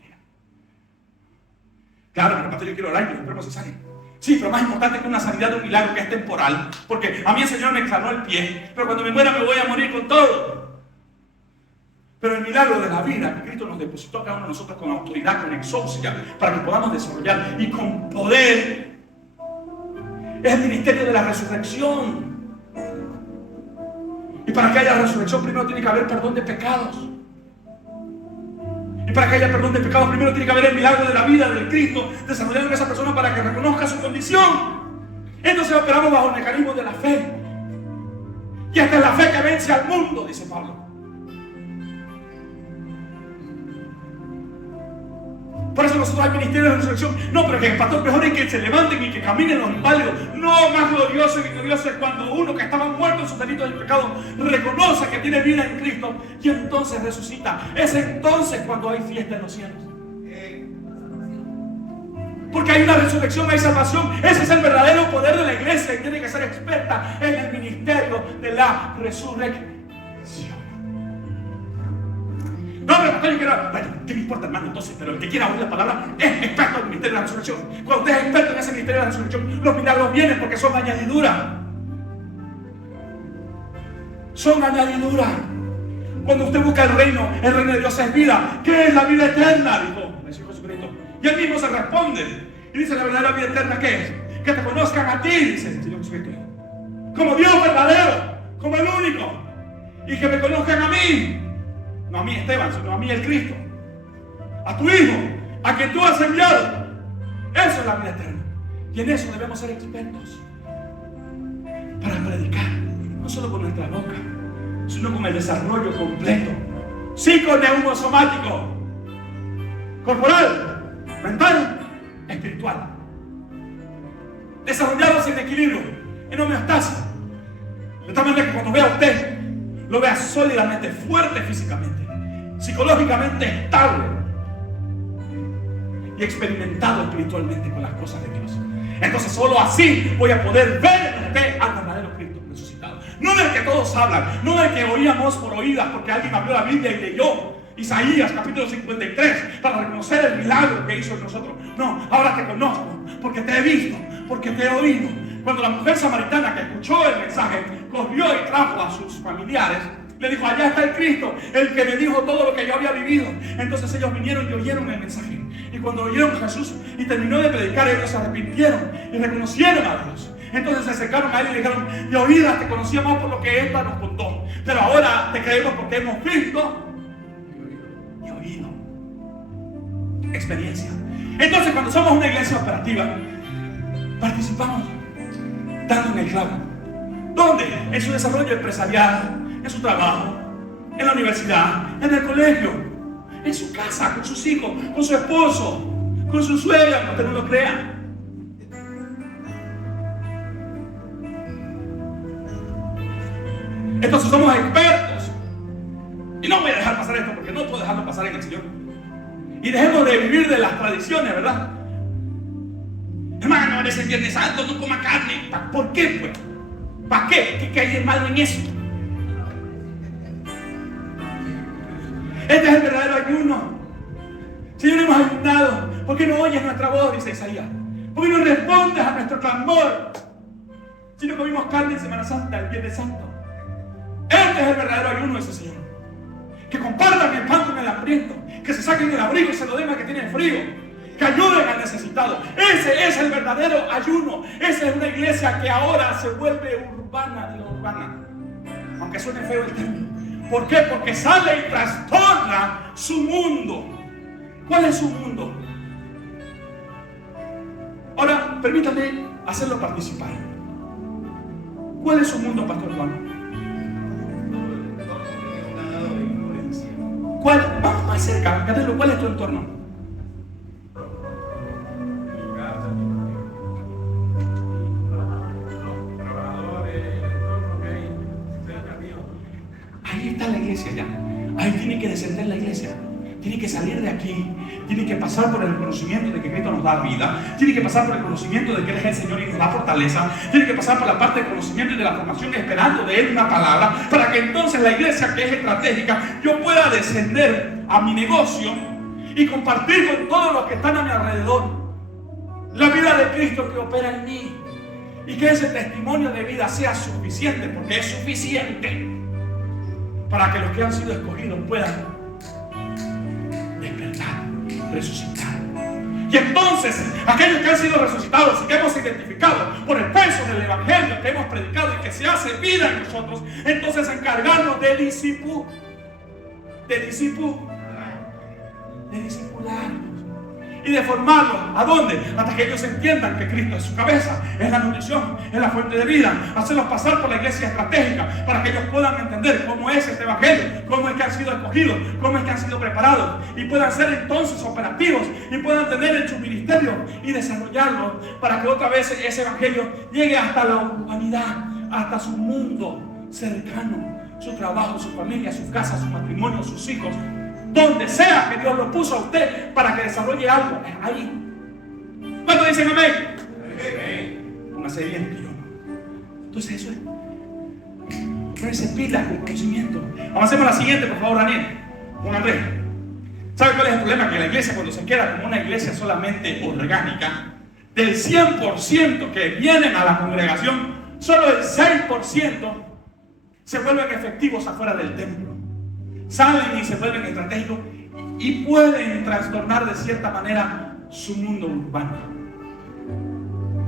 Claro, pero pastor, yo quiero orar y los enfermos se salen. Sí, pero más importante que una sanidad de un milagro que es temporal. Porque a mí el Señor me sanó el pie, pero cuando me muera me voy a morir con todo. Pero el milagro de la vida que Cristo nos depositó a cada uno de nosotros con autoridad, con exousia, para que podamos desarrollar y con poder, es el ministerio de la resurrección. Y para que haya resurrección primero tiene que haber perdón de pecados. Y para que haya perdón de pecados primero tiene que haber el milagro de la vida del Cristo desarrollando en esa persona para que reconozca su condición. Entonces operamos bajo el mecanismo de la fe. Y esta es la fe que vence al mundo, dice Pablo. Por eso nosotros hay ministerio de resurrección. No, pero que el pastor mejor es que se levanten y que caminen los inválidos. No, más glorioso y victorioso es cuando uno que estaba muerto en sus delitos y pecados reconoce que tiene vida en Cristo y entonces resucita. Es entonces cuando hay fiesta en los cielos. Porque hay una resurrección, hay salvación. Ese es el verdadero poder de la iglesia y tiene que ser experta en el ministerio de la resurrección. No, pero pastor, yo quiero... Bueno, ¿qué me importa, hermano? Entonces, pero el que quiera oír la palabra es experto en el ministerio de la resurrección. Cuando usted es experto en ese ministerio de la resurrección, los milagros vienen porque son añadidura. Son añadidura. Cuando usted busca el reino de Dios es vida. ¿Qué es la vida eterna? Dijo el Señor Jesucristo. Y él mismo se responde. Y dice, la verdadera vida eterna, ¿qué es? Que te conozcan a ti, dice el Señor Jesucristo. Como Dios verdadero, como el único. Y que me conozcan a mí. No a mí Esteban, sino a mí el Cristo. A tu Hijo, a quien tú has enviado. Eso es la vida eterna. Y en eso debemos ser expertos. Para predicar, no solo con nuestra boca, sino con el desarrollo completo, psiconeurosomático, corporal, mental, espiritual, desarrollados en equilibrio, en homeostasis, de tal manera que cuando vea a usted, lo vea sólidamente fuerte físicamente, psicológicamente estable y experimentado espiritualmente con las cosas de Dios. Entonces solo así voy a poder ver en usted al verdadero Cristo resucitado, no del que todos hablan, no del que oíamos por oídas porque alguien abrió la Biblia y leyó Isaías capítulo 53 para reconocer el milagro que hizo en nosotros. No, ahora te conozco porque te he visto, porque te he oído. Cuando la mujer samaritana que escuchó el mensaje corrió y trajo a sus familiares, le dijo: allá está el Cristo, el que me dijo todo lo que yo había vivido. Entonces ellos vinieron y oyeron el mensaje. Y cuando oyeron a Jesús y terminó de predicar, ellos se arrepintieron y reconocieron a Dios. Entonces se acercaron a él y le dijeron: de oídas te conocíamos por lo que esta nos contó, pero ahora te creemos porque hemos visto y oído. Experiencia. Entonces cuando somos una iglesia operativa, participamos dando en el clavo. ¿Dónde? En su desarrollo empresarial, en su trabajo, en la universidad, en el colegio, en su casa, con sus hijos, con su esposo, con su suegra, aunque no lo crean. Entonces somos expertos. Y no voy a dejar pasar esto porque no puedo dejarlo pasar en el Señor. Y dejemos de vivir de las tradiciones, ¿verdad? Hermano, eres el Viernes Santo, no coma carne. ¿Por qué, pues? ¿Para qué? ¿Qué hay de malo en eso? Este es el verdadero ayuno. Señor, hemos ayunado. ¿Por qué no oyes nuestra voz? Dice Isaías. ¿Por qué no respondes a nuestro clamor? Si no comimos carne en Semana Santa, el Viernes Santo. Este es el verdadero ayuno de ese Señor. Que compartan el pan con el hambriento, que se saquen el abrigo y se lo den al que tiene frío, que ayuden al necesitado. Ese es el verdadero ayuno. Esa es una iglesia que ahora se vuelve urbana de lo urbana, aunque suene feo el término. ¿Por qué? Porque sale y trastorna su mundo. ¿Cuál es su mundo? Ahora, permítame hacerlo participar. ¿Cuál es su mundo, Pastor Juan? ¿Cuál? Vamos más cerca, Catelo, ¿cuál es tu entorno? Ahí está la iglesia ya. Ahí tiene que descender la iglesia. Tiene que salir de aquí. Tiene que pasar por el reconocimiento de que Cristo nos da vida. Tiene que pasar por el conocimiento de que Él es el Señor y nos da fortaleza. Tiene que pasar por la parte del conocimiento y de la formación, esperando de Él una palabra, para que entonces la iglesia, que es estratégica, yo pueda descender a mi negocio y compartir con todos los que están a mi alrededor la vida de Cristo que opera en mí. Y que ese testimonio de vida sea suficiente, porque es suficiente para que los que han sido escogidos puedan despertar, resucitar. Y entonces, aquellos que han sido resucitados y que hemos identificado por el peso del evangelio que hemos predicado y que se hace vida en nosotros, entonces encargarnos de discipularnos y de formarlos. ¿A dónde? Hasta que ellos entiendan que Cristo es su cabeza, es la nutrición, es la fuente de vida. Hacerlos pasar por la iglesia estratégica para que ellos puedan entender cómo es este evangelio, cómo es que han sido escogidos, cómo es que han sido preparados, y puedan ser entonces operativos y puedan tener en su ministerio y desarrollarlo para que otra vez ese evangelio llegue hasta la humanidad, hasta su mundo cercano, su trabajo, su familia, su casa, su matrimonio, sus hijos. Donde sea que Dios lo puso a usted para que desarrolle algo, ahí. ¿Cuántos dicen amén? Amén. Póngase bien, que yo. Entonces eso es. Póngase pilas con conocimiento. Avancemos a la siguiente, por favor, Daniel. Juan Andrés. ¿Sabe cuál es el problema? Que la iglesia, cuando se queda como una iglesia solamente orgánica, del 100% que vienen a la congregación, solo el 6% se vuelven efectivos afuera del templo. Salen y se vuelven estratégicos y pueden trastornar de cierta manera su mundo urbano.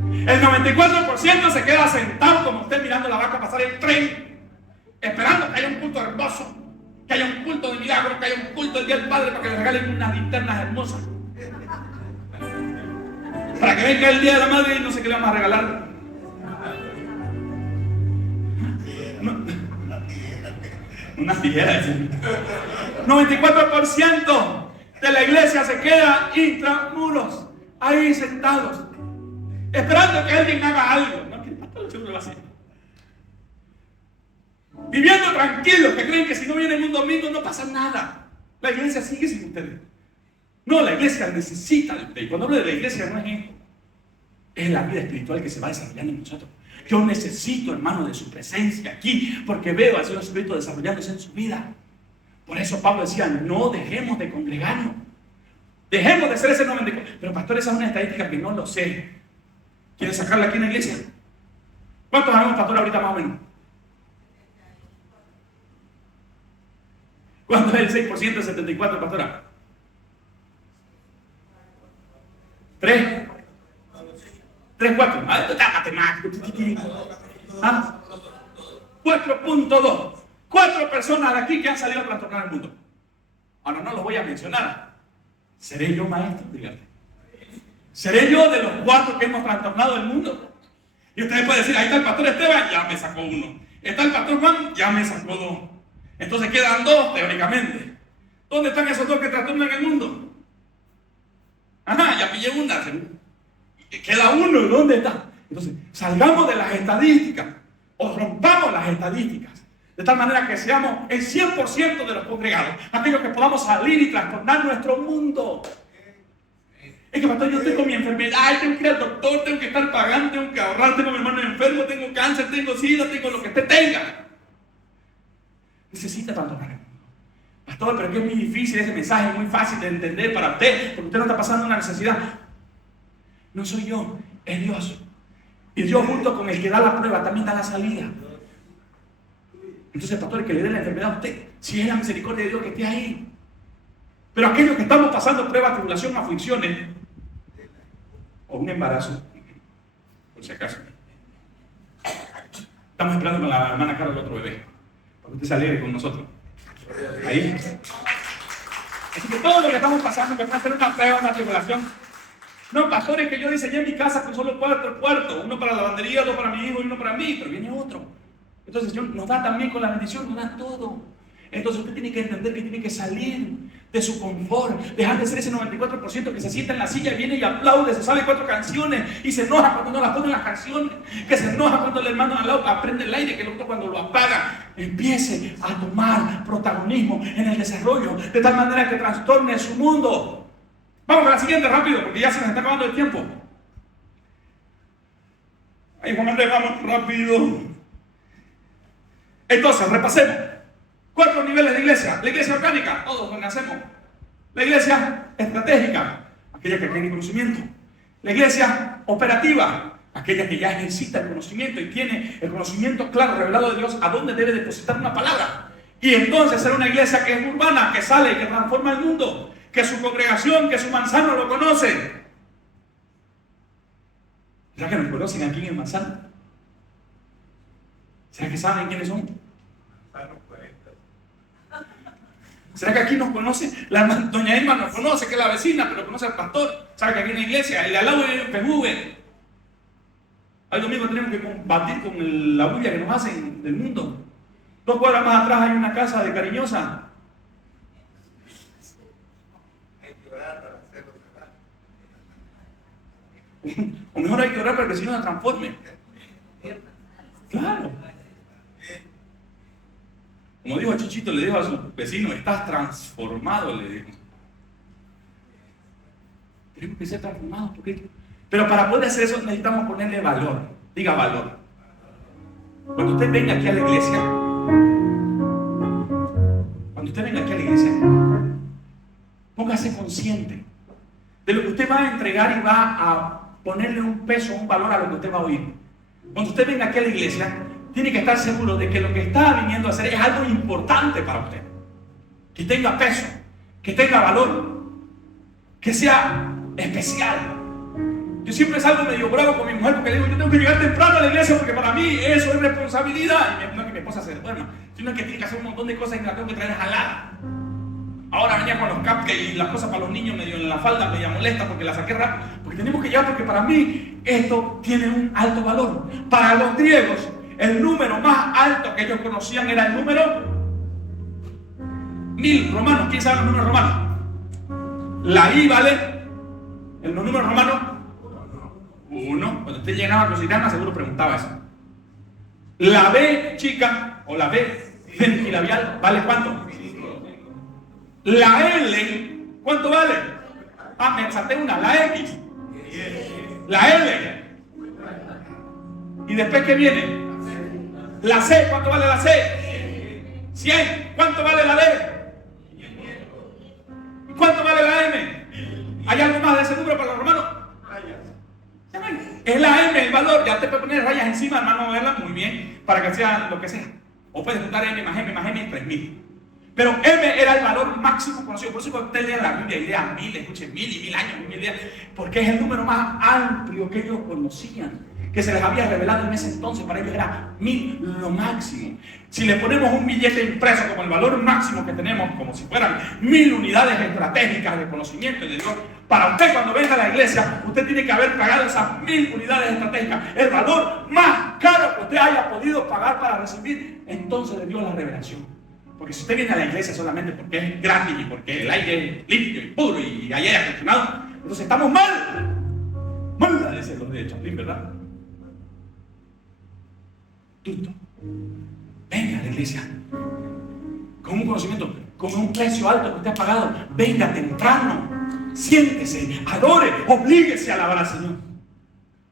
El 94% se queda sentado como usted mirando la vaca pasar el tren, esperando que haya un culto hermoso, que haya un culto de milagro, que haya un culto del Día del Padre para que le regalen unas linternas hermosas, para que venga el Día de la Madre y no sé qué le vamos a regalar. Una tijera. 94% de la iglesia se queda intramuros, ahí sentados, esperando que alguien haga algo. No, que el pastor seguro lo va a hacer. Viviendo tranquilos, que creen que si no vienen un domingo no pasa nada. La iglesia sigue sin ustedes. No, la iglesia necesita de ustedes. Cuando hablo de la iglesia no es esto. Es la vida espiritual que se va desarrollando en nosotros. Yo necesito, hermano, de su presencia aquí, porque veo al Señor Espíritu desarrollándose en su vida. Por eso Pablo decía, no dejemos de congregarnos. Dejemos de ser ese 94. Pero pastor, esa es una estadística que no lo sé. ¿Quieren sacarla aquí en la iglesia? ¿Cuántos sabemos, pastor, ahorita más o menos? ¿Cuánto es el 6% de 74, pastora? 3, 4. ¿Ah? 4.2. 4 personas de aquí que han salido a trastornar el mundo. Ahora no los voy a mencionar. ¿Seré yo maestro? Dígame. ¿Seré yo de los 4 que hemos trastornado el mundo? Y ustedes pueden decir, ahí está el pastor Esteban, ya me sacó 1. Está el pastor Juan, ya me sacó 2. Entonces quedan 2 teóricamente. ¿Dónde están esos 2 que trastornan el mundo? Ajá, ya pillé una. Queda 1, ¿dónde está? Entonces, salgamos de las estadísticas o rompamos las estadísticas. De tal manera que seamos el 100% de los congregados, aquellos que podamos salir y trastornar nuestro mundo. Es que, pastor, yo tengo mi enfermedad, tengo que ir al doctor, tengo que estar pagando, tengo que ahorrar, tengo a mi hermano enfermo, tengo cáncer, tengo sida, tengo lo que usted tenga. Necesita trastornar el mundo. Pastor, pero es que es muy difícil, ese mensaje es muy fácil de entender para usted, porque usted no está pasando una necesidad. No soy yo, es Dios. Y Dios, junto con el que da la prueba, también da la salida. Entonces, pastor, el que le dé la enfermedad a usted, si es la misericordia de Dios que esté ahí. Pero aquellos que estamos pasando pruebas, tribulación, aflicciones, o un embarazo, por si acaso, estamos esperando con la hermana Carol otro bebé, para que usted se alegre con nosotros. Ahí. Así que todo lo que estamos pasando, que va a ser una prueba, una tribulación. No, pastores, que yo diseñé mi casa con solo 4 cuartos, uno para la lavandería, 2 para mi hijo y 1 para mí, pero viene otro. Entonces Dios nos da también con la bendición, nos da todo. Entonces usted tiene que entender que tiene que salir de su confort, dejar de ser ese 94% que se sienta en la silla, viene y aplaude, se sabe 4 canciones y se enoja cuando no las ponen las canciones, que se enoja cuando el hermano al lado aprende el aire, que el otro cuando lo apaga. Empiece a tomar protagonismo en el desarrollo, de tal manera que trastorne su mundo. Vamos a la siguiente rápido, porque ya se nos está acabando el tiempo. Ahí, Juan Andrés, vamos rápido. Entonces, repasemos. 4 niveles de iglesia. La iglesia orgánica, todos donde nacemos. La iglesia estratégica, aquella que tiene conocimiento. La iglesia operativa, aquella que ya ejercita el conocimiento y tiene el conocimiento claro, revelado de Dios, a dónde debe depositar una palabra. Y entonces ser una iglesia que es urbana, que sale y que transforma el mundo, que su congregación, que su manzano lo conoce. ¿Será que nos conocen aquí en el manzano? ¿Será que saben quiénes son? ¿Será que aquí nos conoce? Doña Irma nos conoce, que es la vecina, pero conoce al pastor. ¿Sabe que aquí en la iglesia? El de al lado es PV. Al domingo tenemos que combatir con la bulla que nos hacen del mundo. 2 cuadras más atrás hay una casa de Cariñosa. O mejor hay que orar para que el Señor la transforme. Claro. Como dijo Chichito, le dijo a su vecino, estás transformado, le dijo. Tenemos que ser transformados, pero para poder hacer eso necesitamos ponerle valor. Diga valor. Cuando usted venga aquí a la iglesia, póngase consciente de lo que usted va a entregar y va a ponerle un peso, un valor a lo que usted va a oír. Cuando usted venga aquí a la iglesia, tiene que estar seguro de que lo que está viniendo a hacer es algo importante para usted. Que tenga peso, que tenga valor, que sea especial. Yo siempre salgo medio bravo con mi mujer porque le digo, yo tengo que llegar temprano a la iglesia porque para mí eso es responsabilidad. Y no es que mi esposa se duerma, sino que tiene que hacer un montón de cosas y me la tengo que traer jalada. Ahora venía con los cupcakes y las cosas para los niños medio en la falda, media molesta porque la saqué rápido. Porque tenemos que llegar, porque para mí esto tiene un alto valor. Para los griegos, el número más alto que ellos conocían era el número 1000 romanos. ¿Quién sabe los números romanos? La I vale, en los números romanos, 1. Cuando usted llegaba a crucigrama seguro preguntaba eso. La B chica, o la B ventilabial, ¿vale cuánto? La L, ¿cuánto vale? Ah, me salté una, la X. La L. ¿Y después qué viene? La C, ¿cuánto vale la C? 100. ¿Cuánto vale la D? ¿Y cuánto vale la M? ¿Hay algo más de ese número para los romanos? Es la M el valor. Ya te puede poner rayas encima, hermano, verla muy bien, para que sea lo que sea. O puedes juntar M más M es 3000. Pero M era el valor máximo conocido. Por eso cuando usted lea la Biblia y lea 1000, escuchen 1000 y 1000 años, 1000 días, porque es el número más amplio que ellos conocían, que se les había revelado en ese entonces. Para ellos era 1000 lo máximo. Si le ponemos un billete impreso como el valor máximo que tenemos, como si fueran 1000 unidades estratégicas de conocimiento de Dios, para usted cuando venga a la iglesia, usted tiene que haber pagado esas 1000 unidades estratégicas, el valor más caro que usted haya podido pagar para recibir entonces de Dios la revelación. Porque si usted viene a la iglesia solamente porque es gratis y porque el aire es limpio y puro y aire acondicionado, entonces estamos mal. Mal, dicen los de Chaplin, ¿verdad? Tuto. Venga a la iglesia con un conocimiento, con un precio alto que usted ha pagado. Venga temprano, siéntese, adore, oblíguese a alabar al Señor.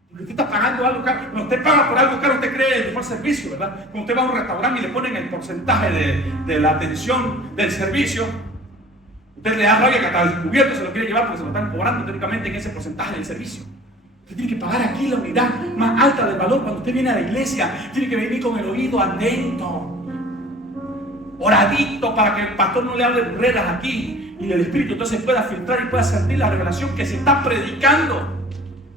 Porque usted está pagando algo caro. Cuando usted paga por algo caro, usted cree el mejor servicio, ¿verdad? Cuando usted va a un restaurante y le ponen el porcentaje de la atención del servicio, usted le da rabia que hasta el cubierto se lo quiere llevar porque se lo están cobrando teóricamente en ese porcentaje del servicio. Usted tiene que pagar aquí la unidad más alta del valor. Cuando usted viene a la iglesia, tiene que venir con el oído atento, oradito, para que el pastor no le hable burreras aquí y el Espíritu entonces pueda filtrar y pueda sentir la revelación que se está predicando.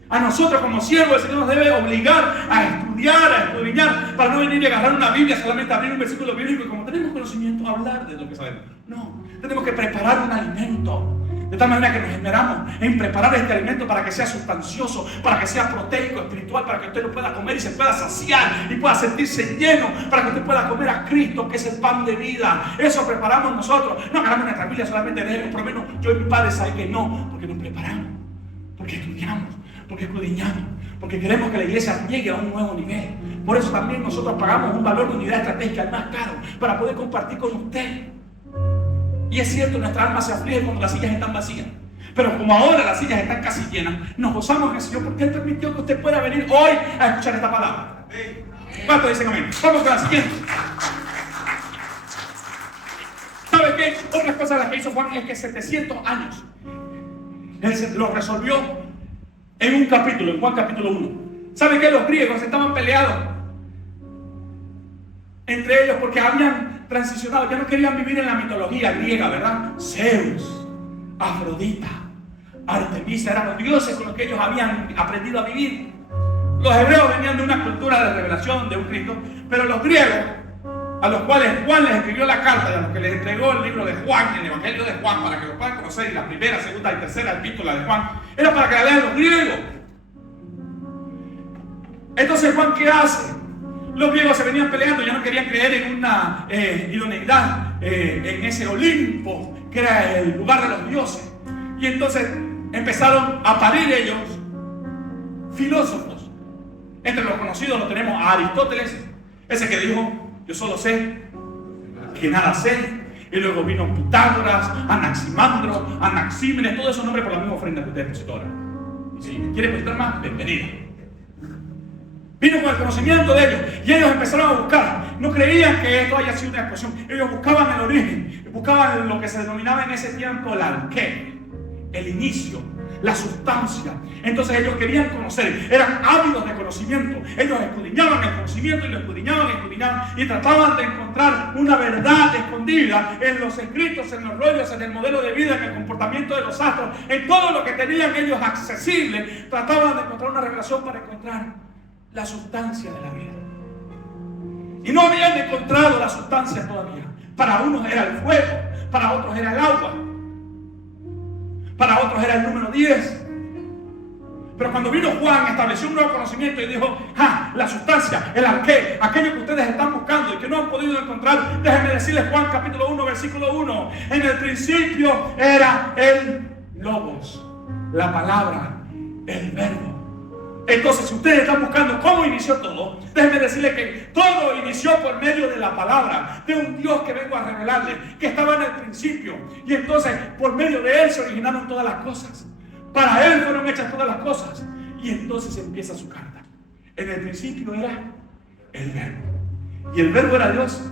A nosotros como siervos el Señor nos debe obligar a estudiar, a escudriñar, para no venir y agarrar una Biblia, solamente abrir un versículo bíblico y como tenemos conocimiento, hablar de lo que sabemos. No, tenemos que preparar un alimento. De tal manera que nos esmeramos en preparar este alimento para que sea sustancioso, para que sea proteico, espiritual, para que usted lo pueda comer y se pueda saciar y pueda sentirse lleno, para que usted pueda comer a Cristo, que es el pan de vida. Eso preparamos nosotros. No agarramos nuestra Biblia solamente de por lo menos yo y mi padre saben que no, porque nos preparamos, porque estudiamos, porque escudriñamos, porque queremos que la iglesia llegue a un nuevo nivel. Por eso también nosotros pagamos un valor de unidad estratégica, el más caro, para poder compartir con usted. Y es cierto, nuestra alma se aflige cuando las sillas están vacías. Pero como ahora las sillas están casi llenas, nos gozamos en el Señor porque Él permitió que usted pueda venir hoy a escuchar esta palabra. ¿Cuántos dicen amén? Vamos con la siguiente. ¿Sabe qué? Otras cosas las que hizo Juan es que 700 años Él lo resolvió en un capítulo, en Juan capítulo 1. ¿Sabe qué? Los griegos estaban peleados entre ellos porque habían transicionado, ya no querían vivir en la mitología griega, ¿verdad? Zeus, Afrodita, Artemisa eran los dioses con los que ellos habían aprendido a vivir. Los hebreos venían de una cultura de revelación de un Cristo, pero los griegos, a los cuales Juan les escribió la carta y a los que les entregó el libro de Juan, el Evangelio de Juan, para que lo puedan conocer, y la primera, segunda y tercera epístola de Juan, era para que la lean los griegos. Entonces Juan, ¿qué hace? Los griegos se venían peleando, ya no querían creer en una idoneidad, en ese Olimpo, que era el lugar de los dioses. Y entonces empezaron a parir ellos filósofos. Entre los conocidos lo tenemos a Aristóteles, ese que dijo, yo solo sé que nada sé. Y luego vino Pitágoras, Anaximandro, Anaxímenes, todos esos nombres por la misma ofrenda que usted depositó ahora. Y si quiere depositar más, bienvenido. Vino con el conocimiento de ellos y ellos empezaron a buscar. No creían que esto haya sido una explosión. Ellos buscaban el origen, buscaban lo que se denominaba en ese tiempo el arqué, el inicio, la sustancia. Entonces ellos querían conocer, eran ávidos de conocimiento. Ellos escudriñaban el conocimiento y lo escudriñaban y trataban de encontrar una verdad escondida en los escritos, en los rollos, en el modelo de vida, en el comportamiento de los astros, en todo lo que tenían ellos accesible. Trataban de encontrar una revelación para encontrar la sustancia de la vida. Y no habían encontrado la sustancia todavía. Para unos era el fuego, para otros era el agua, para otros era el número 10, Pero cuando vino Juan, estableció un nuevo conocimiento y dijo: la sustancia, el arqué, aquello que ustedes están buscando y que no han podido encontrar. Déjenme decirles, Juan capítulo 1, versículo 1: en el principio era el Logos, la palabra, el verbo. Entonces, si ustedes están buscando cómo inició todo, déjenme decirles que todo inició por medio de la palabra, de un Dios que vengo a revelarles, que estaba en el principio. Y entonces, por medio de Él se originaron todas las cosas. Para Él fueron hechas todas las cosas. Y entonces empieza su carta. En el principio era el verbo. Y el verbo era Dios.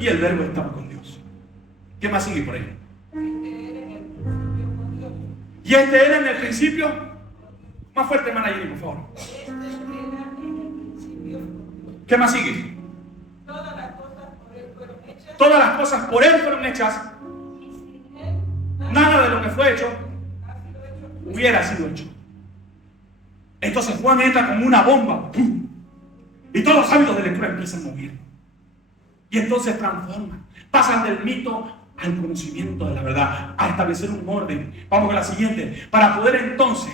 Y el verbo estaba con Dios. ¿Qué más sigue por ahí? Y este era en el principio. Más fuerte, hermana Jenny, por favor. ¿Qué más sigue? Todas las cosas por Él fueron hechas. Nada de lo que fue hecho hubiera sido hecho. Entonces Juan entra como una bomba. ¡Pum! Y todos los hábitos de lectura empiezan a mover. Y entonces transforman. Pasan del mito al conocimiento de la verdad, a establecer un orden. Vamos con la siguiente. Para poder entonces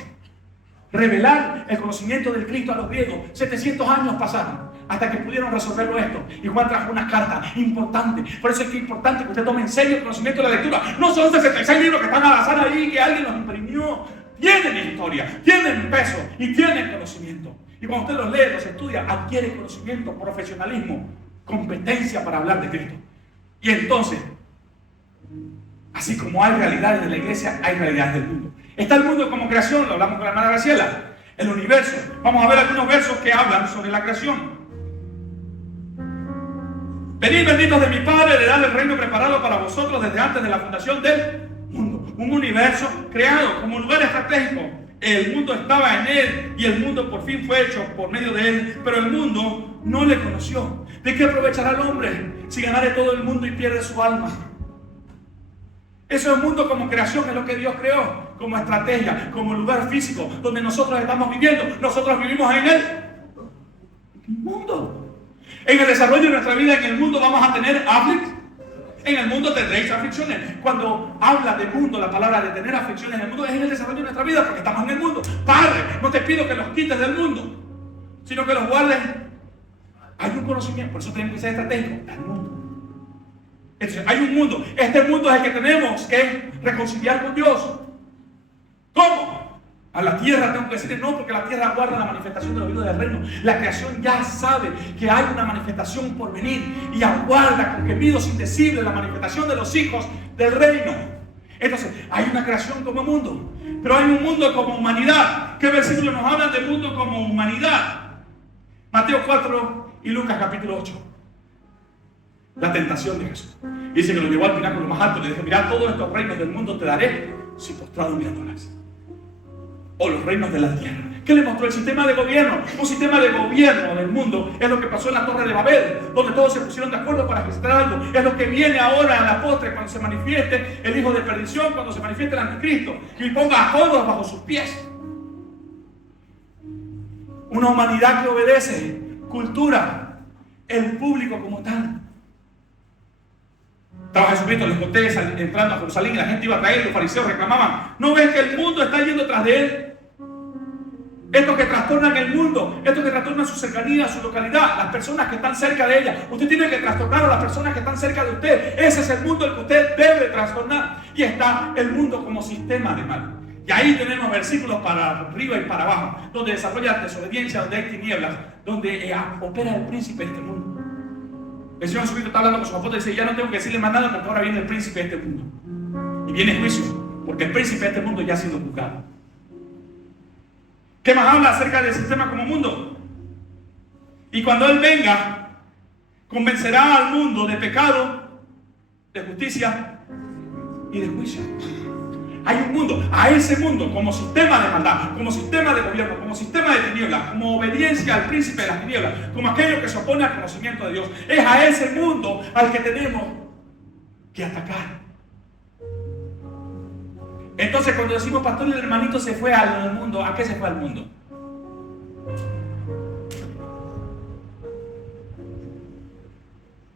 revelar el conocimiento del Cristo a los griegos, 700 años pasaron hasta que pudieron resolverlo esto. Y Juan trajo unas cartas importantes. Por eso es que es importante que usted tome en serio el conocimiento de la lectura. No son 66 libros que están al azar ahí, que alguien los imprimió. Tienen historia, tienen peso y tienen conocimiento. Y cuando usted los lee, los estudia, adquiere conocimiento, profesionalismo, competencia para hablar de Cristo. Y entonces, así como hay realidades de la iglesia, hay realidades del mundo. Está el mundo como creación, lo hablamos con la hermana Graciela. El universo. Vamos a ver algunos versos que hablan sobre la creación. Venid benditos de mi Padre, le da el reino preparado para vosotros desde antes de la fundación del mundo. Un universo creado como un lugar estratégico. El mundo estaba en Él y el mundo por fin fue hecho por medio de Él, pero el mundo no le conoció. ¿De qué aprovechará el hombre si ganare todo el mundo y pierde su alma? Eso es mundo como creación, es lo que Dios creó, como estrategia, como lugar físico, donde nosotros estamos viviendo. Nosotros vivimos en el mundo. En el desarrollo de nuestra vida en el mundo vamos a tener aflicciones. En el mundo tendréis aflicciones. Cuando habla de mundo, la palabra de tener aflicciones en el mundo es en el desarrollo de nuestra vida, porque estamos en el mundo. Padre, no te pido que los quites del mundo, sino que los guardes. Hay un conocimiento, por eso tenemos que ser estratégicos. El mundo. Entonces, hay un mundo. Este mundo es el que tenemos que reconciliar con Dios. ¿Cómo? A la tierra tengo que decirle no, porque la tierra guarda la manifestación de los hijos del reino. La creación ya sabe que hay una manifestación por venir y aguarda con gemidos indecibles la manifestación de los hijos del reino. Entonces, hay una creación como mundo, pero hay un mundo como humanidad. ¿Qué versículos nos hablan de mundo como humanidad? Mateo 4 y Lucas capítulo 8. La tentación de Jesús. Dice que lo llevó al pináculo más alto y le dijo: mira, todos estos reinos del mundo te daré si postrado me adoras. O los reinos de la tierra. ¿Qué le mostró? El sistema de gobierno. Un sistema de gobierno del mundo es lo que pasó en la Torre de Babel, donde todos se pusieron de acuerdo para gestar algo. Es lo que viene ahora en la postre, cuando se manifieste el hijo de perdición, cuando se manifieste el anticristo y ponga a todos bajo sus pies. Una humanidad que obedece, cultura, el público como tal. Estaba Jesucristo, les conté, entrando a Jerusalén y la gente iba a traer, los fariseos reclamaban: ¿no ves que el mundo está yendo tras de él? Estos que trastornan el mundo, estos que trastornan su cercanía, su localidad, las personas que están cerca de ella. Usted tiene que trastornar a las personas que están cerca de usted. Ese es el mundo el que usted debe trastornar. Y está el mundo como sistema de mal. Y ahí tenemos versículos para arriba y para abajo, donde desarrolla desobediencia, donde hay tinieblas, donde opera el príncipe de este mundo. El Señor Jesucristo está hablando con sus apóstoles y dice: ya no tengo que decirle más nada, porque ahora viene el príncipe de este mundo. Y viene juicio, porque el príncipe de este mundo ya ha sido juzgado. ¿Qué más habla acerca del sistema como mundo? Y cuando Él venga, convencerá al mundo de pecado, de justicia y de juicio. Hay un mundo, a ese mundo como sistema de maldad, como sistema de gobierno, como sistema de tinieblas, como obediencia al príncipe de las tinieblas, como aquello que se opone al conocimiento de Dios. Es a ese mundo al que tenemos que atacar. Entonces, cuando decimos pastor, el hermanito se fue al mundo, ¿a qué se fue al mundo?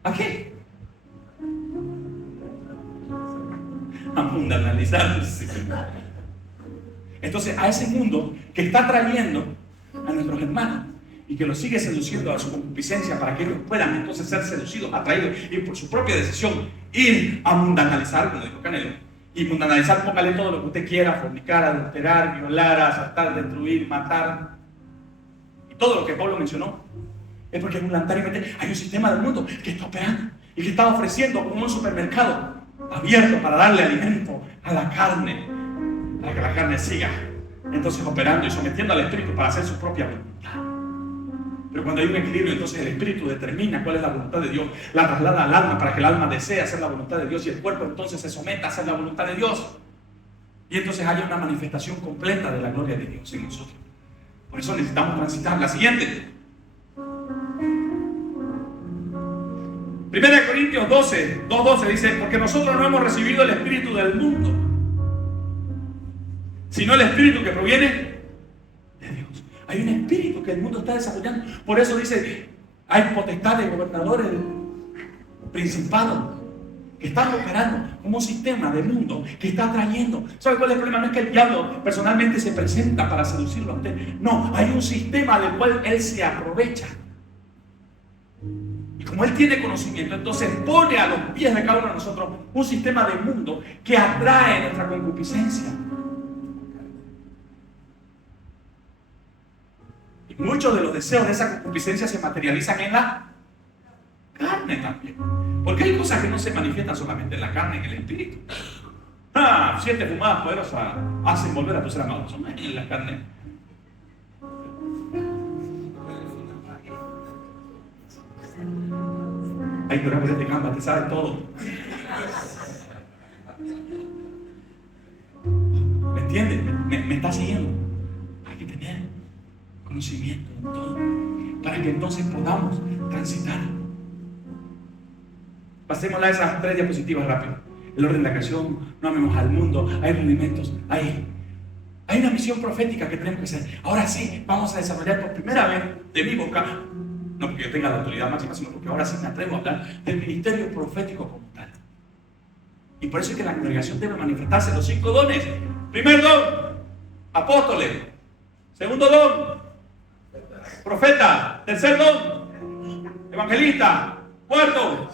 ¿A qué? A mundanalizarse. Entonces, a ese mundo que está trayendo a nuestros hermanos y que los sigue seduciendo a su concupiscencia para que ellos puedan entonces ser seducidos, atraídos y por su propia decisión ir a mundanalizar, como dijo Canelo. Y mundanalizar, póngale todo lo que usted quiera: fornicar, adulterar, violar, asaltar, destruir, matar. Y todo lo que Pablo mencionó es porque voluntariamente hay un sistema del mundo que está operando y que está ofreciendo como un supermercado abierto para darle alimento a la carne, para que la carne siga entonces operando y sometiendo al espíritu para hacer su propia voluntad. Pero cuando hay un equilibrio, entonces el espíritu determina cuál es la voluntad de Dios, la traslada al alma para que el alma desee hacer la voluntad de Dios y el cuerpo entonces se someta a hacer la voluntad de Dios. Y entonces haya una manifestación completa de la gloria de Dios en nosotros. Por eso necesitamos transitar. La siguiente. 1 Corintios 2:12 dice: porque nosotros no hemos recibido el espíritu del mundo, sino el espíritu que proviene de Dios. Hay un espíritu que el mundo está desarrollando. Por eso dice: hay potestades, gobernadores, principados que están operando como un sistema de mundo que está atrayendo. ¿Sabe cuál es el problema? No es que el diablo personalmente se presenta para seducirlo a usted. No, hay un sistema del cual él se aprovecha. Y como él tiene conocimiento, entonces pone a los pies de cada uno de nosotros un sistema de mundo que atrae nuestra concupiscencia. Y muchos de los deseos de esa concupiscencia se materializan en la carne también. Porque hay cosas que no se manifiestan solamente en la carne, en el espíritu. 7 fumadas poderosas hacen volver a tu ser amado. Son en la carne. Ay, pero que te cambia, te sabe todo. ¿Me entiendes? ¿Me está siguiendo? Hay que tener conocimiento de todo para que entonces podamos transitar. Pasemos a esas 3 diapositivas rápido. El orden de la creación, no amemos al mundo, hay rudimentos, hay una misión profética que tenemos que hacer. Ahora sí, vamos a desarrollar por primera vez de mi boca, no porque yo tenga la autoridad máxima, sino porque ahora sí me atrevo a hablar del ministerio profético como tal. Y por eso es que la congregación debe manifestarse los 5 dones. Primer don, apóstoles. Segundo don, profeta. Tercer don, evangelista. Cuarto,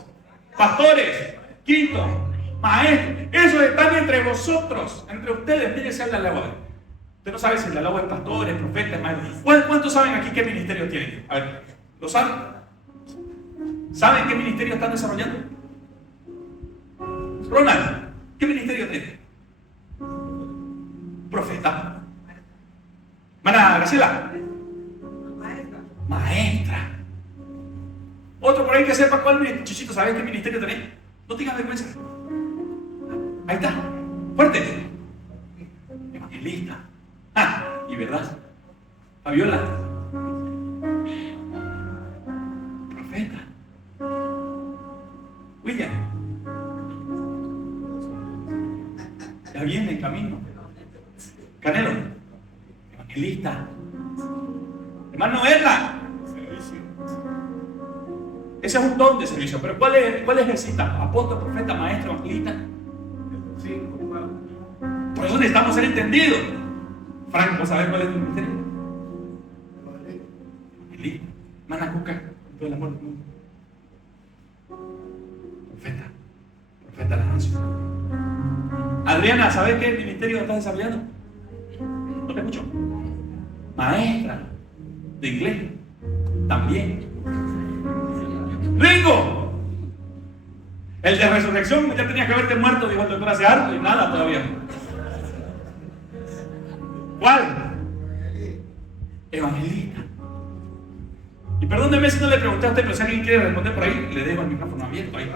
pastores. Quinto, maestros. Esos están entre vosotros, entre ustedes. Mire si habla el agua. Usted no sabe si el agua es pastor, es profeta, es maestro. ¿Cuántos saben aquí qué ministerio tienen? A ver, ¿lo saben? ¿Saben qué ministerio están desarrollando? Ronald, ¿qué ministerio tiene? Profeta. Mana Graciela. Maestra. Otro por ahí que sepa cuál ministerio. Chichito, ¿sabes qué ministerio tenés? No tengas vergüenza. Ahí está. Fuerte. Evangelista. Y verdad. Fabiola. Profeta. William. Ya viene en camino. Canelo. Evangelista. Hermano Erla. Ese es un don de servicio. Pero ¿cuál ejercita? Apóstol, profeta, maestro, evangelista. Por eso necesitamos ser entendidos. Frank, ¿vos sabés cuál es tu ministerio? Evangelista. Manacuca, con todo el amor del mundo. Profeta de la nación. Adriana, ¿sabes qué ministerio estás desarrollando? No te escucho. Maestra de inglés. También. Ringo, el de resurrección, ya tenía que haberte muerto, dijo el doctor hace harto y nada todavía. ¿Cuál? Evangelista. Y perdóneme si no le pregunté a usted, pero si alguien quiere responder por ahí, le dejo el micrófono abierto ahí.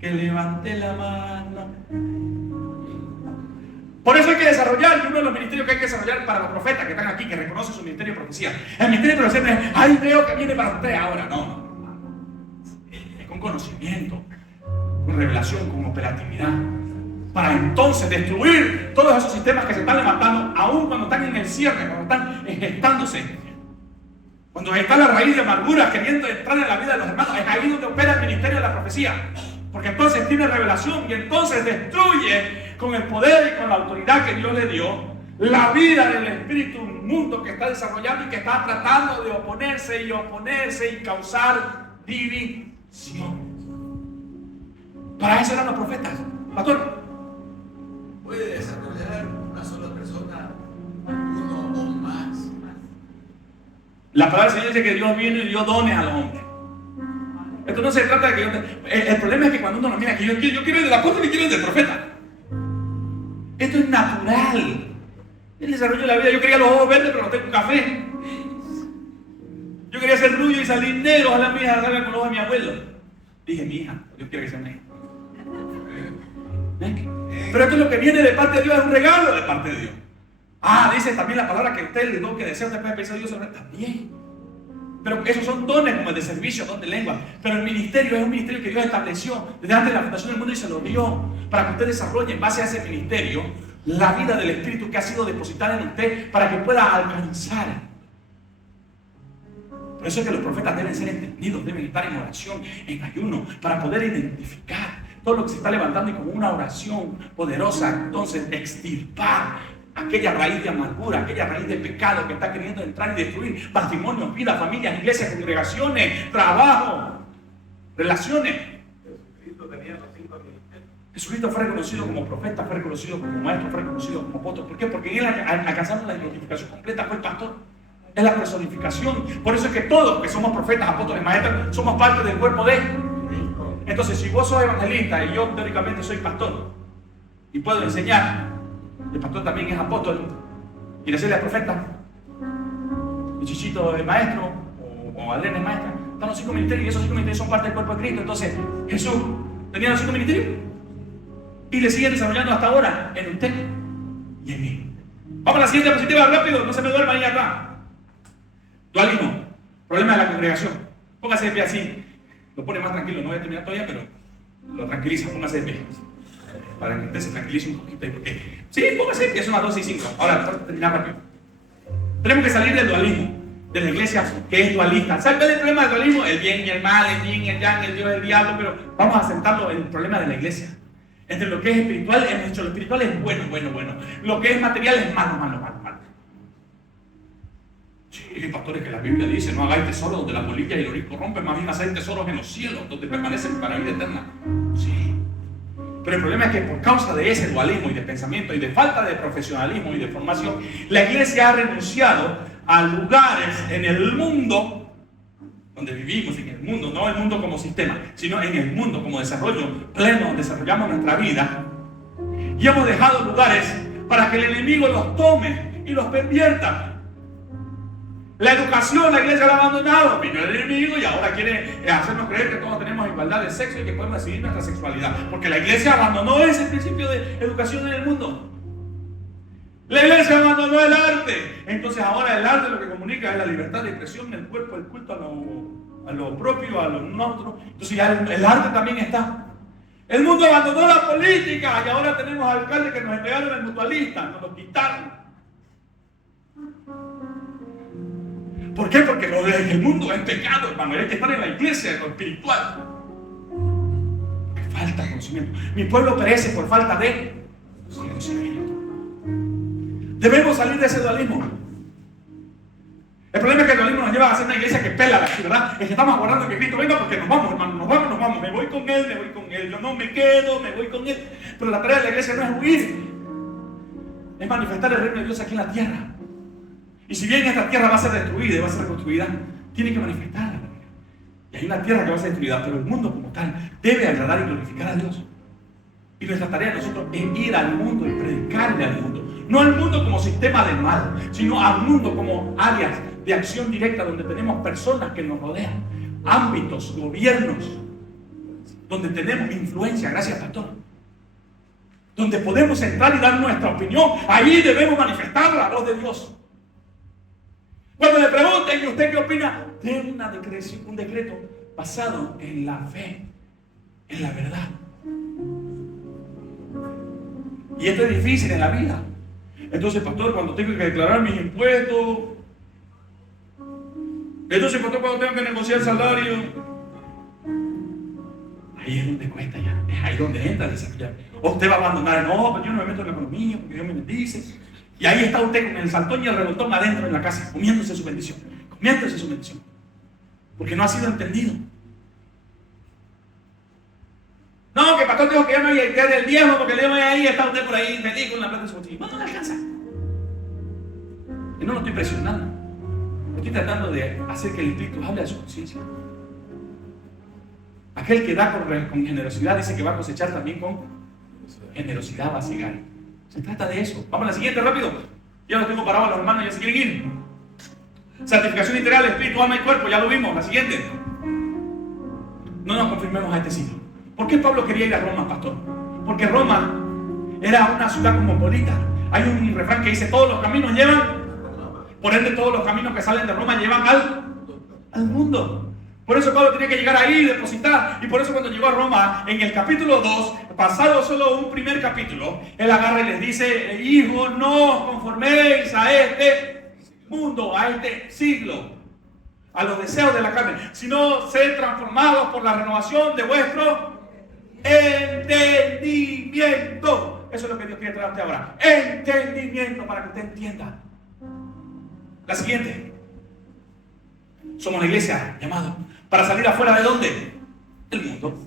Que levante la mano. Por eso hay que desarrollar, y uno de los ministerios que hay que desarrollar para los profetas que están aquí, que reconocen su ministerio de profecía. El ministerio de profecía no es, ay, veo que viene para usted ahora. No. Es con conocimiento, con revelación, con operatividad. Para entonces destruir todos esos sistemas que se están levantando, aún cuando están en el cierre, cuando están gestándose. Cuando está la raíz de amargura queriendo entrar en la vida de los hermanos, es ahí donde opera el ministerio de la profecía. Porque entonces tiene revelación y entonces destruye con el poder y con la autoridad que Dios le dio La vida del espíritu, un mundo que está desarrollando y que está tratando de oponerse y causar división. Para eso eran los profetas. Pastor, ¿puede desarrollar una sola persona uno o más? la palabra del Señor dice que Dios viene y dio dones al hombre. Esto no se trata de que el problema es que cuando uno lo mira, que yo quiero el del apóstol y quiero el del profeta. Esto es natural. El desarrollo de la vida. Yo quería los ojos verdes, pero no tengo café. Yo quería ser rubio y salir negro. Ojalá mi hija salga con los ojos de mi abuelo. Dije, mi hija, Dios quiere que sea negro. Pero esto es lo que viene de parte de Dios, es un regalo de parte de Dios. Dice también la palabra que usted le dio que desea, usted puede pensar Dios sobre también. Pero esos son dones como el de servicio, don de lengua. Pero el ministerio es un ministerio que Dios estableció desde antes de la fundación del mundo y se lo dio para que usted desarrolle en base a ese ministerio la vida del Espíritu que ha sido depositada en usted para que pueda alcanzar. Por eso es que los profetas deben ser entendidos, deben estar en oración, en ayuno, para poder identificar todo lo que se está levantando y con una oración poderosa, entonces extirpar aquella raíz de amargura, aquella raíz de pecado que está queriendo entrar y destruir matrimonios, vidas, familias, iglesias, congregaciones, trabajo, relaciones. Jesucristo tenía los 5 ministerios. Jesucristo fue reconocido como profeta, fue reconocido como maestro, fue reconocido como apóstol. ¿Por qué? Porque en él alcanzamos la identificación completa, fue el pastor. Es la personificación. Por eso es que todos que somos profetas, apóstoles, maestros, somos parte del cuerpo de él. Entonces, si vos sos evangelista y yo teóricamente soy pastor y puedo enseñar, el pastor también es apóstol y Graciela es profeta, y Chichito es maestro, o Adriana es maestra, están los 5 ministerios y esos 5 ministerios son parte del cuerpo de Cristo. Entonces, Jesús tenía los 5 ministerios y le siguen desarrollando hasta ahora en usted y en mí. Vamos a la siguiente diapositiva rápido, no se me duerma ahí atrás. Dualismo, problema de la congregación. Póngase de pie así. Lo pone más tranquilo, no voy a terminar todavía, pero lo tranquiliza, póngase de pie. Para que usted se tranquilice un poquito. Sí, póngase de pie, son las 2 y 5. Ahora, para terminar rápido. Tenemos que salir del dualismo, de la iglesia que es dualista. ¿Sabe cuál es el problema del dualismo? El bien y el mal, el yin y el yang, el Dios y el diablo, pero vamos a sentarlo en el problema de la iglesia. Entre lo que es espiritual, hemos dicho, lo espiritual es bueno. Lo que es material es malo. Sí, pastores, que la Biblia dice, no hagáis tesoros donde la polilla y el orín corrompen, más bien hacéis tesoros en los cielos, donde permanecen para vida eterna. Sí. Pero el problema es que por causa de ese dualismo y de pensamiento y de falta de profesionalismo y de formación, la iglesia ha renunciado a lugares en el mundo donde vivimos, en el mundo, no el mundo como sistema, sino en el mundo como desarrollo pleno, donde desarrollamos nuestra vida, y hemos dejado lugares para que el enemigo los tome y los pervierta. La educación, la iglesia la ha abandonado, vino el enemigo y ahora quiere hacernos creer que todos tenemos igualdad de sexo y que podemos decidir nuestra sexualidad, porque la iglesia abandonó ese principio de educación en el mundo. La iglesia abandonó el arte, entonces ahora el arte lo que comunica es la libertad de expresión, el cuerpo, el culto a lo propio, a lo nuestro. Entonces ya el arte también está. El mundo abandonó la política y ahora tenemos alcaldes que nos entregaron el mutualista, nos lo quitaron. ¿Por qué? Porque lo del mundo es pecado, hermano. Hay que estar en la iglesia, en lo espiritual. Porque falta conocimiento. Mi pueblo perece por falta de conocimiento. Debemos salir de ese dualismo. El problema es que el dualismo nos lleva a ser una iglesia que pela la ciudad. Es que estamos aguardando que Cristo venga porque nos vamos, hermano. Nos vamos. Me voy con Él. Yo no me quedo, me voy con Él. Pero la tarea de la iglesia no es huir. Es manifestar el reino de Dios aquí en la tierra. Y si bien esta tierra va a ser destruida y va a ser reconstruida, tiene que manifestarla. Y hay una tierra que va a ser destruida, pero el mundo como tal debe agradar y glorificar a Dios. Y nuestra tarea de nosotros es ir al mundo y predicarle al mundo. No al mundo como sistema de mal, sino al mundo como áreas de acción directa donde tenemos personas que nos rodean, ámbitos, gobiernos, donde tenemos influencia, gracias pastor, donde podemos entrar y dar nuestra opinión. Ahí debemos manifestar la voz de Dios. Cuando le pregunten, ¿y usted qué opina? Den un decreto basado en la fe, en la verdad. Y esto es difícil en la vida. Entonces, pastor, cuando tengo que declarar mis impuestos, entonces, pastor, cuando tengo que negociar el salario, ahí es donde cuesta ya, es ahí donde entra el desarrollar. O usted va a abandonar, no, pero yo no me meto en la economía porque Dios me bendice. Y ahí está usted con el saltón y el revoltón adentro en la casa, comiéndose su bendición. Comiéndose su bendición. Porque no ha sido entendido. No, que el pastor dijo que ya no hay que dar el diezmo, porque el diezmo ahí está usted por ahí feliz con la plata de su bolsillo. No le alcanza. Y no lo estoy presionando. Estoy tratando de hacer que el Espíritu hable a su conciencia. Aquel que da con generosidad dice que va a cosechar también con generosidad, va a cegar. Se trata de eso. Vamos a la siguiente, rápido. Ya lo tengo parado a los hermanos, ya se quieren ir. Santificación integral, espíritu, alma y cuerpo, ya lo vimos. La siguiente. No nos confirmemos a este siglo. ¿Por qué Pablo quería ir a Roma, pastor? Porque Roma era una ciudad cosmopolita. Hay un refrán que dice: todos los caminos llevan, por ende todos los caminos que salen de Roma llevan al mundo. Por eso Pablo tenía que llegar ahí y depositar. Y por eso cuando llegó a Roma, en el capítulo 2, pasado solo un primer capítulo, él agarra y les dice: hijos, no os conforméis a este mundo, a este siglo, a los deseos de la carne, sino sed transformados por la renovación de vuestro entendimiento. Eso es lo que Dios quiere traerte ahora. Entendimiento, para que usted entienda. La siguiente. Somos la iglesia llamada para salir afuera de ¿dónde? Del mundo.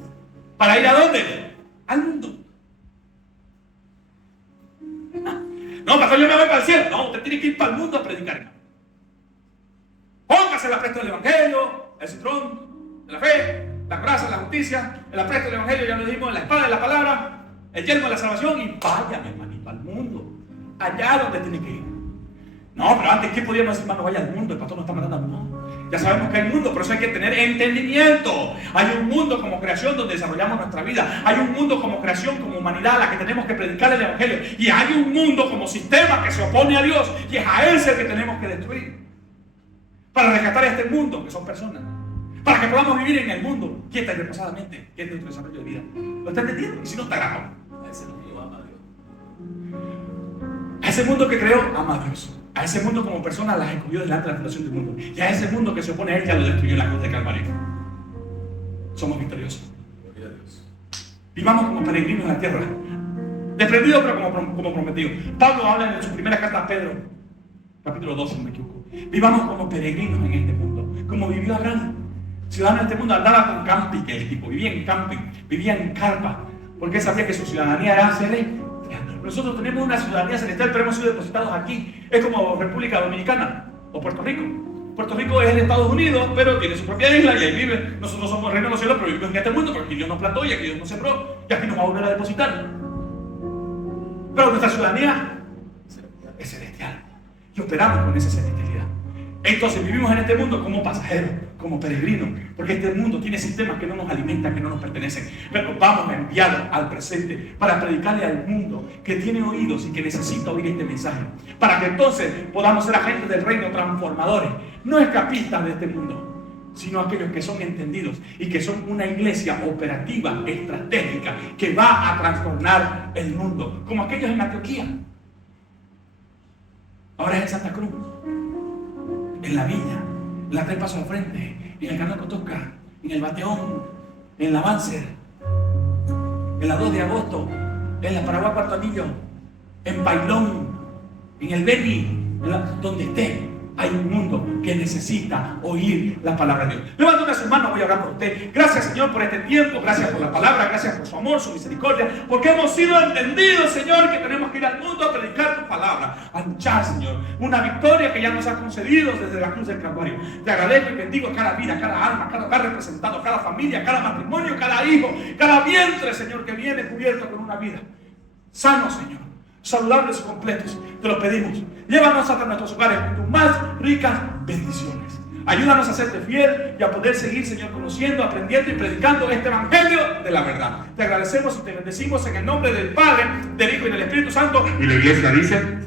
¿Para ir a dónde? Al mundo. No, pastor, yo me voy para el cielo. No, usted tiene que ir para el mundo a predicar. Póngase el apresto del evangelio, el cinturón de la fe, la coraza, la justicia, el apresto del evangelio, ya lo dijimos, la espada de la palabra, el yelmo de la salvación, y vaya, mi hermanito, al mundo. Allá donde tiene que ir. No, pero antes, ¿qué podíamos decir, hermano? Vaya al mundo, el pastor no está mandando al mundo. Ya sabemos que hay mundo, pero eso hay que tener entendimiento. Hay un mundo como creación donde desarrollamos nuestra vida. Hay un mundo como creación, como humanidad a la que tenemos que predicar el evangelio. Y hay un mundo como sistema que se opone a Dios, y es a ese el que tenemos que destruir. Para rescatar a este mundo, que son personas. Para que podamos vivir en el mundo, quieta y reposadamente, que es nuestro desarrollo de vida. ¿Lo está entendiendo? Y si no, está grabado. A ese mundo ama a Dios. A ese mundo que creó, ama a Dios. A ese mundo como persona las escogió delante de la fundación del mundo. Y a ese mundo que se opone a él ya lo destruyó en la cruz de Calvario. Somos victoriosos. Gloria a Dios. Vivamos como peregrinos en la tierra. Desprendidos pero como prometidos. Pablo habla en su primera carta a Pedro, capítulo 2, si no me equivoco. Vivamos como peregrinos en este mundo. Como vivió Abraham. Ciudadano de este mundo, andaba con camping, que el tipo vivía en camping, vivía en carpa, porque él sabía que su ciudadanía era celestial. Nosotros tenemos una ciudadanía celestial, pero hemos sido depositados aquí. Es como República Dominicana o Puerto Rico. Puerto Rico es en Estados Unidos, pero tiene su propia isla y ahí vive. Nosotros somos el reino de los cielos, pero vivimos en este mundo porque aquí Dios nos plantó y aquí Dios nos sembró y aquí nos va a volver a depositar. Pero nuestra ciudadanía es celestial y operamos con esa celestialidad. Entonces vivimos en este mundo como pasajeros, como peregrinos, porque este mundo tiene sistemas que no nos alimentan, que no nos pertenecen. Pero vamos enviados al presente para predicarle al mundo que tiene oídos y que necesita oír este mensaje, para que entonces podamos ser agentes del reino, transformadores, no escapistas de este mundo, sino aquellos que son entendidos y que son una iglesia operativa, estratégica, que va a transformar el mundo, como aquellos en Antioquía. Ahora es en Santa Cruz, en la Viña, en la 3 Pasos al Frente, en el Canal Cotoca, en el Bateón, en la Banzer, en la 2 de agosto, en la Paraguay Cuarto Anillo, en Bailón, en el Beni, donde esté. Hay un mundo que necesita oír la palabra de Dios. Levántame sus manos, voy a orar por usted. Gracias, Señor, por este tiempo. Gracias por la palabra. Gracias por su amor, su misericordia. Porque hemos sido entendidos, Señor, que tenemos que ir al mundo a predicar tu palabra. A luchar, Señor. Una victoria que ya nos ha concedido desde la cruz del Calvario. Te agradezco y bendigo cada vida, cada alma, cada hogar representado, cada familia, cada matrimonio, cada hijo, cada vientre, Señor, que viene cubierto con una vida. Sano, Señor. Saludables y completos. Te lo pedimos. Llévanos hasta nuestros hogares con tus más ricas bendiciones. Ayúdanos a serte fiel y a poder seguir, Señor, conociendo, aprendiendo y predicando este evangelio de la verdad. Te agradecemos y te bendecimos en el nombre del Padre, del Hijo y del Espíritu Santo. Y la iglesia dice...